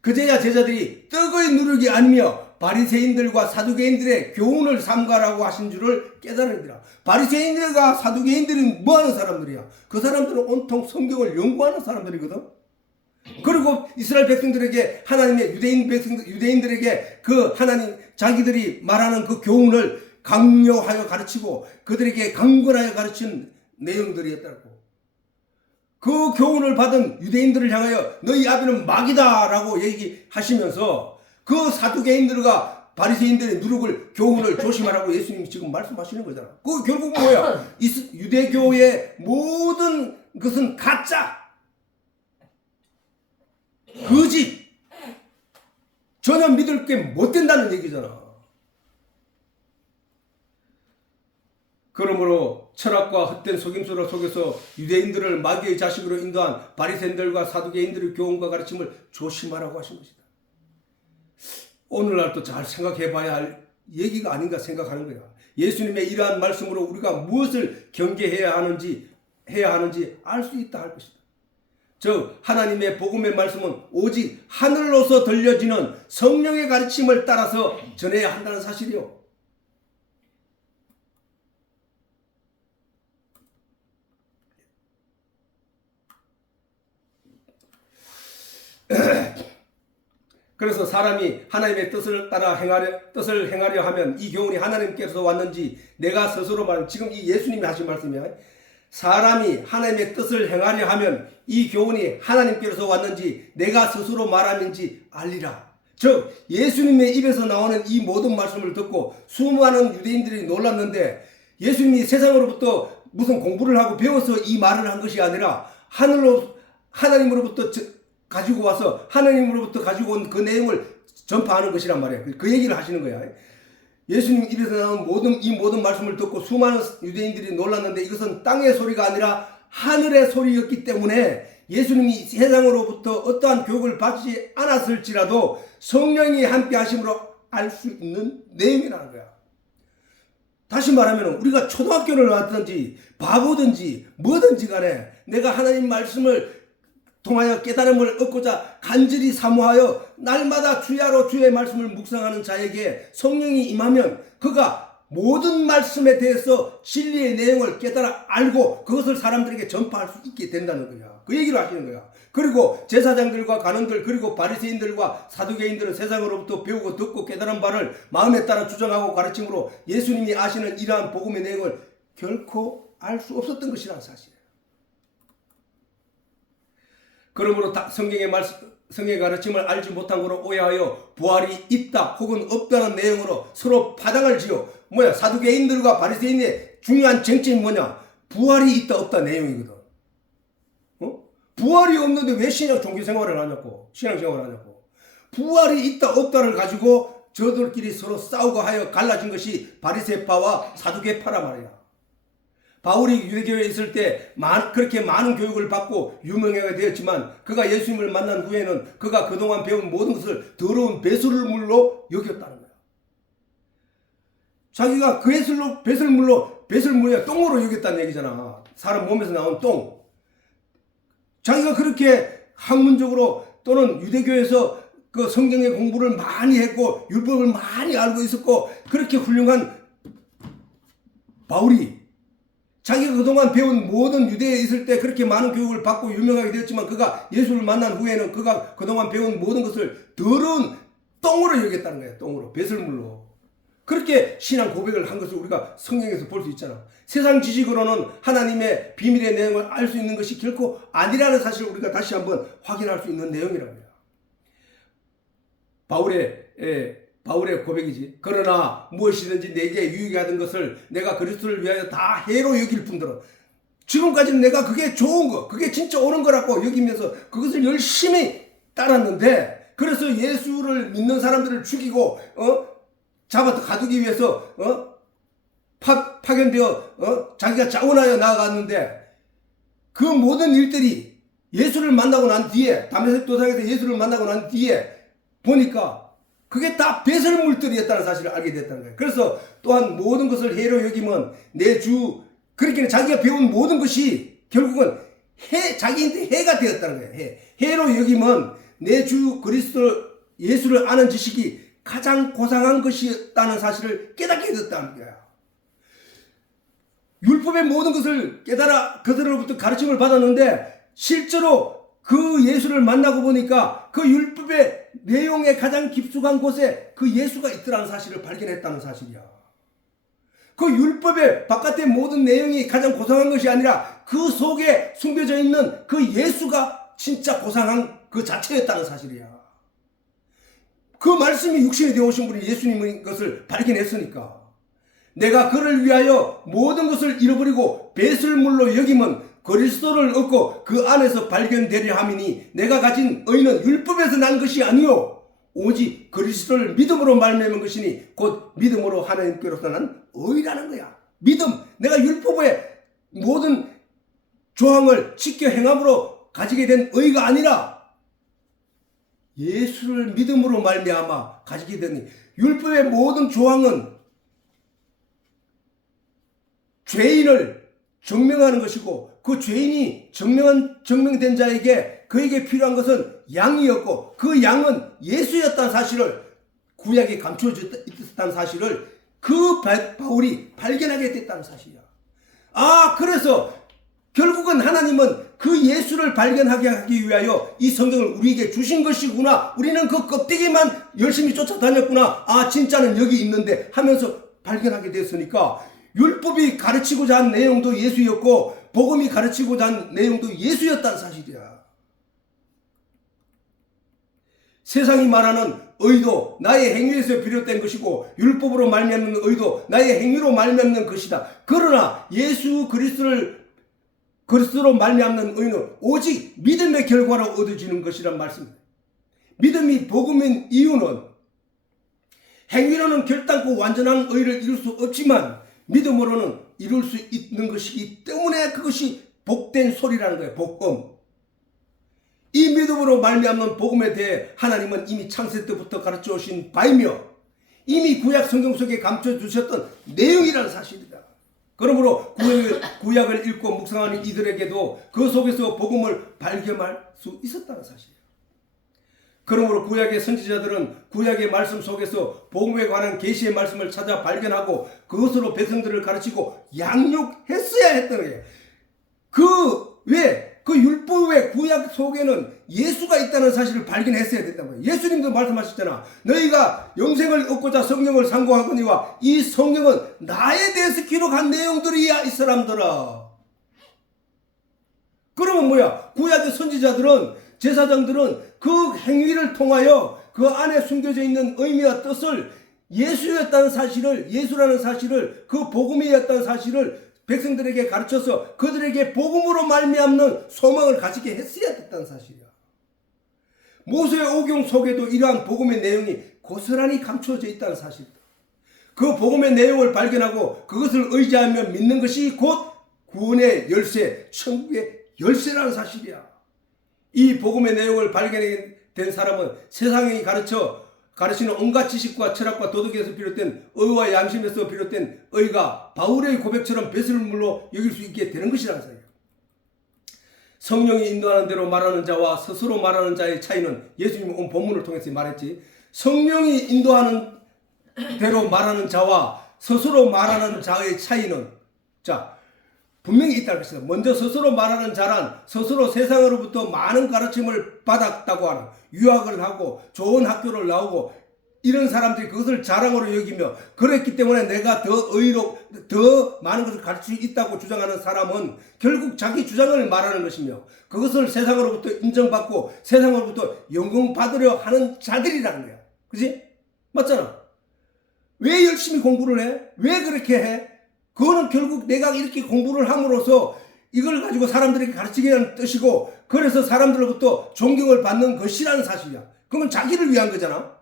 그제야 제자들이 떡의 누룩이 아니며 바리새인들과 사두개인들의 교훈을 삼가라고 하신 줄을 깨달으리라. 바리새인들과 사두개인들은 뭐하는 사람들이야? 그 사람들은 온통 성경을 연구하는 사람들이거든. 그리고 이스라엘 백성들에게 하나님의 유대인들에게 그 하나님 자기들이 말하는 그 교훈을 강요하여 가르치고 그들에게 강권하여 가르친 내용들이었다고. 그 교훈을 받은 유대인들을 향하여 너희 아비는 마귀다라고 얘기하시면서 그 사두개인들과 바리새인들의 누룩을 교훈을 조심하라고 예수님이 지금 말씀하시는 거잖아. 그 결국 뭐야? 유대교의 모든 것은 가짜, 거짓, 전혀 믿을 게 못 된다는 얘기잖아. 그러므로 철학과 헛된 속임수를 속여서 유대인들을 마귀의 자식으로 인도한 바리새인들과 사두개인들의 교훈과 가르침을 조심하라고 하신 것이다. 오늘날도 잘 생각해 봐야 할 얘기가 아닌가 생각하는 거야. 예수님의 이러한 말씀으로 우리가 무엇을 경계해야 하는지 알 수 있다 할 것이다. 즉 하나님의 복음의 말씀은 오직 하늘로서 들려지는 성령의 가르침을 따라서 전해야 한다는 사실이요. 그래서 사람이 하나님의 뜻을 행하려 하면 이 교훈이 하나님께서 왔는지 내가 스스로 말하면, 지금 이 예수님이 하신 말씀이야. 사람이 하나님의 뜻을 행하려 하면 이 교훈이 하나님께서 왔는지 내가 스스로 말하는지 알리라. 즉 예수님의 입에서 나오는 이 모든 말씀을 듣고 수많은 유대인들이 놀랐는데, 예수님이 세상으로부터 무슨 공부를 하고 배워서 이 말을 한 것이 아니라 하나님으로부터 가지고 와서 하나님으로부터 가지고 온 그 내용을 전파하는 것이란 말이에요. 그 얘기를 하시는 거야. 예수님 입에서 나온 이 모든 말씀을 듣고 수많은 유대인들이 놀랐는데, 이것은 땅의 소리가 아니라 하늘의 소리였기 때문에 예수님이 세상으로부터 어떠한 교육을 받지 않았을지라도 성령이 함께 하심으로 알 수 있는 내용이라는 거야. 다시 말하면 우리가 초등학교를 나왔든지 바보든지 뭐든지 간에 내가 하나님 말씀을 통하여 깨달음을 얻고자 간절히 사모하여 날마다 주야로 주의 말씀을 묵상하는 자에게 성령이 임하면 그가 모든 말씀에 대해서 진리의 내용을 깨달아 알고 그것을 사람들에게 전파할 수 있게 된다는 거야. 그 얘기를 하시는 거야. 그리고 제사장들과 간원들 그리고 바리새인들과 사두개인들은 세상으로부터 배우고 듣고 깨달은 바를 마음에 따라 주장하고 가르침으로 예수님이 아시는 이러한 복음의 내용을 결코 알 수 없었던 것이라는 사실이에요. 그러므로 성경의 가르침을 알지 못한 거로 오해하여 부활이 있다 혹은 없다는 내용으로 서로 파당을 지어 사두개인들과 바리새인의 중요한 쟁점이 뭐냐? 부활이 있다 없다 내용이거든. 부활이 없는데 왜 종교생활을 하냐고, 신앙생활을 하냐고. 부활이 있다 없다를 가지고 저들끼리 서로 싸우고 하여 갈라진 것이 바리새파와 사두개파라 말이야. 바울이 유대교회에 있을 때 그렇게 많은 교육을 받고 유명하게 되었지만 그가 예수님을 만난 후에는 그가 그동안 배운 모든 것을 더러운 배설물로 여겼다는 거야. 자기가 그 배설물에 똥으로 여겼다는 얘기잖아. 사람 몸에서 나온 똥. 자기가 그렇게 학문적으로 또는 유대교에서 그 성경의 공부를 많이 했고 율법을 많이 알고 있었고 그렇게 훌륭한 바울이 자기가 그동안 배운 모든 유대에 있을 때 그렇게 많은 교육을 받고 유명하게 되었지만 그가 예수를 만난 후에는 그가 그동안 배운 모든 것을 더러운 똥으로 여겼다는 거예요. 똥으로, 배설물로. 그렇게 신앙 고백을 한 것을 우리가 성경에서 볼 수 있잖아. 세상 지식으로는 하나님의 비밀의 내용을 알 수 있는 것이 결코 아니라는 사실을 우리가 다시 한번 확인할 수 있는 내용이라고 해요. 바울의 고백이지. 그러나 무엇이든지 내게 유익이 하던 것을 내가 그리스도를 위하여 다 해로 여길 뿐더러 지금까지는 내가 그게 좋은 거, 그게 진짜 옳은 거라고 여기면서 그것을 열심히 따랐는데, 그래서 예수를 믿는 사람들을 죽이고 잡아서 가두기 위해서 파견되어 자기가 자원하여 나아갔는데, 그 모든 일들이 예수를 만나고 난 뒤에, 다메섹 도상에서 예수를 만나고 난 뒤에 보니까 그게 다 배설물들이었다는 사실을 알게 됐다는 거예요. 그래서 또한 모든 것을 해로 여기면 그렇게 자기가 배운 모든 것이 결국은 자기한테 해가 되었다는 거예요. 해로 여기면 내 주 그리스도 예수를 아는 지식이 가장 고상한 것이었다는 사실을 깨닫게 됐다는 거야. 율법의 모든 것을 깨달아 그들로부터 가르침을 받았는데 실제로 그 예수를 만나고 보니까 그 율법의 내용의 가장 깊숙한 곳에 그 예수가 있더라는 사실을 발견했다는 사실이야. 그 율법의 바깥의 모든 내용이 가장 고상한 것이 아니라 그 속에 숨겨져 있는 그 예수가 진짜 고상한 그 자체였다는 사실이야. 그 말씀이 육신이 되어 오신 분이 예수님인 것을 발견했으니까 내가 그를 위하여 모든 것을 잃어버리고 배설물로 여기면 그리스도를 얻고 그 안에서 발견되려 함이니 내가 가진 의는 율법에서 난 것이 아니요 오직 그리스도를 믿음으로 말미암은 것이니 곧 믿음으로 하나님께로서 난 의라는 거야. 믿음, 내가 율법의 모든 조항을 지켜 행함으로 가지게 된 의가 아니라 예수를 믿음으로 말미암아 가지게 되니 율법의 모든 조항은 죄인을 증명하는 것이고 그 죄인이 증명된 자에게 그에게 필요한 것은 양이었고 그 양은 예수였다는 사실을 구약에 감춰져 있었다는 사실을 그 바울이 발견하게 됐다는 사실이야. 그래서 결국은 하나님은 그 예수를 발견하게 하기 위하여 이 성경을 우리에게 주신 것이구나. 우리는 그 껍데기만 열심히 쫓아다녔구나. 진짜는 여기 있는데 하면서 발견하게 됐으니까 율법이 가르치고자 한 내용도 예수였고 복음이 가르치고자 한 내용도 예수였다는 사실이야. 세상이 말하는 의도 나의 행위에서 비롯된 것이고 율법으로 말미암는 의도 나의 행위로 말미암는 것이다. 그러나 예수 그리스도로 말미암는 의는 오직 믿음의 결과로 얻어지는 것이란 말씀입니다. 믿음이 복음인 이유는 행위로는 결단코 완전한 의를 이룰 수 없지만 믿음으로는 이룰 수 있는 것이기 때문에 그것이 복된 소리라는 거예요. 복음. 이 믿음으로 말미암는 복음에 대해 하나님은 이미 창세 때부터 가르쳐 오신 바이며 이미 구약 성경 속에 감춰 두셨던 내용이라는 사실이다. 그러므로 구약을 읽고 묵상하는 이들에게도 그 속에서 복음을 발견할 수 있었다는 사실이에요. 그러므로 구약의 선지자들은 구약의 말씀 속에서 복음에 관한 계시의 말씀을 찾아 발견하고 그것으로 백성들을 가르치고 양육했어야 했다는 거예요. 그 율법의 구약 속에는 예수가 있다는 사실을 발견했어야 됐단 말이에요. 예수님도 말씀하셨잖아. 너희가 영생을 얻고자 성경을 상고하거니와 이 성경은 나에 대해서 기록한 내용들이야 이 사람들아. 그러면 뭐야? 구약의 선지자들은 제사장들은 그 행위를 통하여 그 안에 숨겨져 있는 의미와 뜻을 예수였다는 사실을 예수라는 사실을 그 복음이었다는 사실을 백성들에게 가르쳐서 그들에게 복음으로 말미암는 소망을 가지게 했어야 됐다는 사실이야. 모세의 오경 속에도 이러한 복음의 내용이 고스란히 감춰져 있다는 사실이다. 그 복음의 내용을 발견하고 그것을 의지하며 믿는 것이 곧 구원의 열쇠, 천국의 열쇠라는 사실이야. 이 복음의 내용을 발견된 사람은 세상이 가르치는 온갖 지식과 철학과 도덕에서 비롯된 의와 양심에서 비롯된 의가 바울의 고백처럼 배설물로 여길 수 있게 되는 것이라는 사실이에요. 성령이 인도하는 대로 말하는 자와 스스로 말하는 자의 차이는 예수님이 온 본문을 통해서 말했지. 성령이 인도하는 대로 말하는 자와 스스로 말하는 자의 차이는 분명히 있다는 것이다. 먼저 스스로 말하는 자란 스스로 세상으로부터 많은 가르침을 받았다고 하는 유학을 하고 좋은 학교를 나오고 이런 사람들이 그것을 자랑으로 여기며 그랬기 때문에 내가 더 많은 것을 가르칠 수 있다고 주장하는 사람은 결국 자기 주장을 말하는 것이며 그것을 세상으로부터 인정받고 세상으로부터 영광받으려 하는 자들이라는 거야. 그치? 맞잖아. 왜 열심히 공부를 해? 왜 그렇게 해? 그거는 결국 내가 이렇게 공부를 함으로써 이걸 가지고 사람들에게 가르치게 하는 뜻이고 그래서 사람들로부터 존경을 받는 것이라는 사실이야. 그건 자기를 위한 거잖아.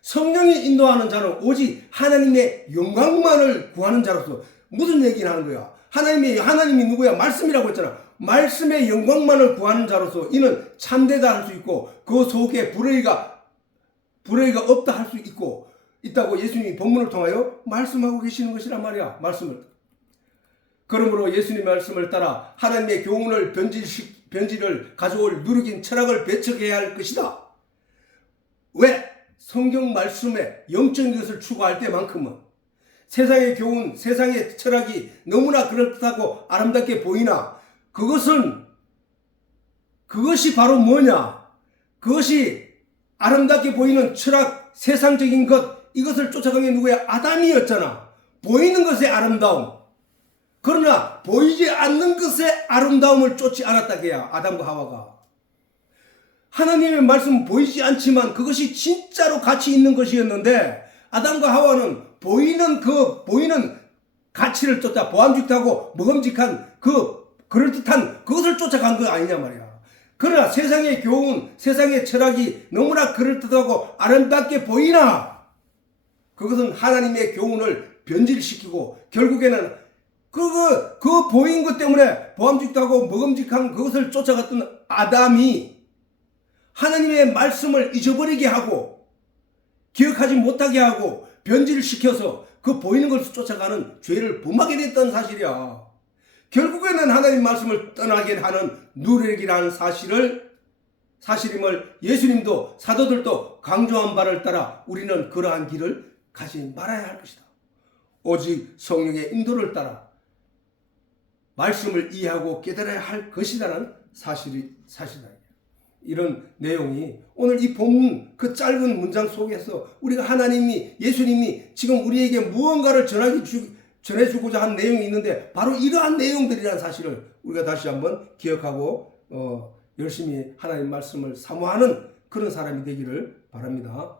성령이 인도하는 자는 오직 하나님의 영광만을 구하는 자로서 무슨 얘기를 하는 거야? 하나님이 누구야? 말씀이라고 했잖아. 말씀의 영광만을 구하는 자로서 이는 참되다 할 수 있고 그 속에 불의가 없다 할 수 있다고 예수님이 본문을 통하여 말씀하고 계시는 것이란 말이야. 말씀을. 그러므로 예수님의 말씀을 따라 하나님의 교훈을 변질을 가져올 누룩인 철학을 배척해야 할 것이다. 왜? 성경 말씀에 영적인 것을 추구할 때만큼은 세상의 교훈, 세상의 철학이 너무나 그럴듯하고 아름답게 보이나 그것이 바로 뭐냐? 그것이 아름답게 보이는 철학, 세상적인 것, 이것을 쫓아간 게 누구야? 아담이었잖아. 보이는 것의 아름다움. 그러나 보이지 않는 것의 아름다움을 쫓지 않았다 그야, 아담과 하와가. 하나님의 말씀은 보이지 않지만 그것이 진짜로 가치 있는 것이었는데 아담과 하와는 보이는 가치를 쫓아 보암직하고 먹음직한 그럴듯한 그것을 쫓아간 거 아니냐 말이야. 그러나 세상의 교훈, 세상의 철학이 너무나 그럴듯하고 아름답게 보이나 그것은 하나님의 교훈을 변질시키고 결국에는 그 보인 것 때문에 보암직하고 먹음직한 그것을 쫓아갔던 아담이 하나님의 말씀을 잊어버리게 하고 기억하지 못하게 하고 변질시켜서 그 보이는 것을 쫓아가는 죄를 범하게 됐던 사실이야. 결국에는 하나님 말씀을 떠나게 하는 누력이라는 사실임을 예수님도 사도들도 강조한 바를 따라 우리는 그러한 길을 가지 말아야 할 것이다. 오직 성령의 인도를 따라 말씀을 이해하고 깨달아야 할 것이라는 사실이다. 이런 내용이 오늘 이 본문 그 짧은 문장 속에서 우리가 하나님이 예수님이 지금 우리에게 무언가를 전해주고자 한 내용이 있는데 바로 이러한 내용들이라는 사실을 우리가 다시 한번 기억하고 열심히 하나님 말씀을 사모하는 그런 사람이 되기를 바랍니다.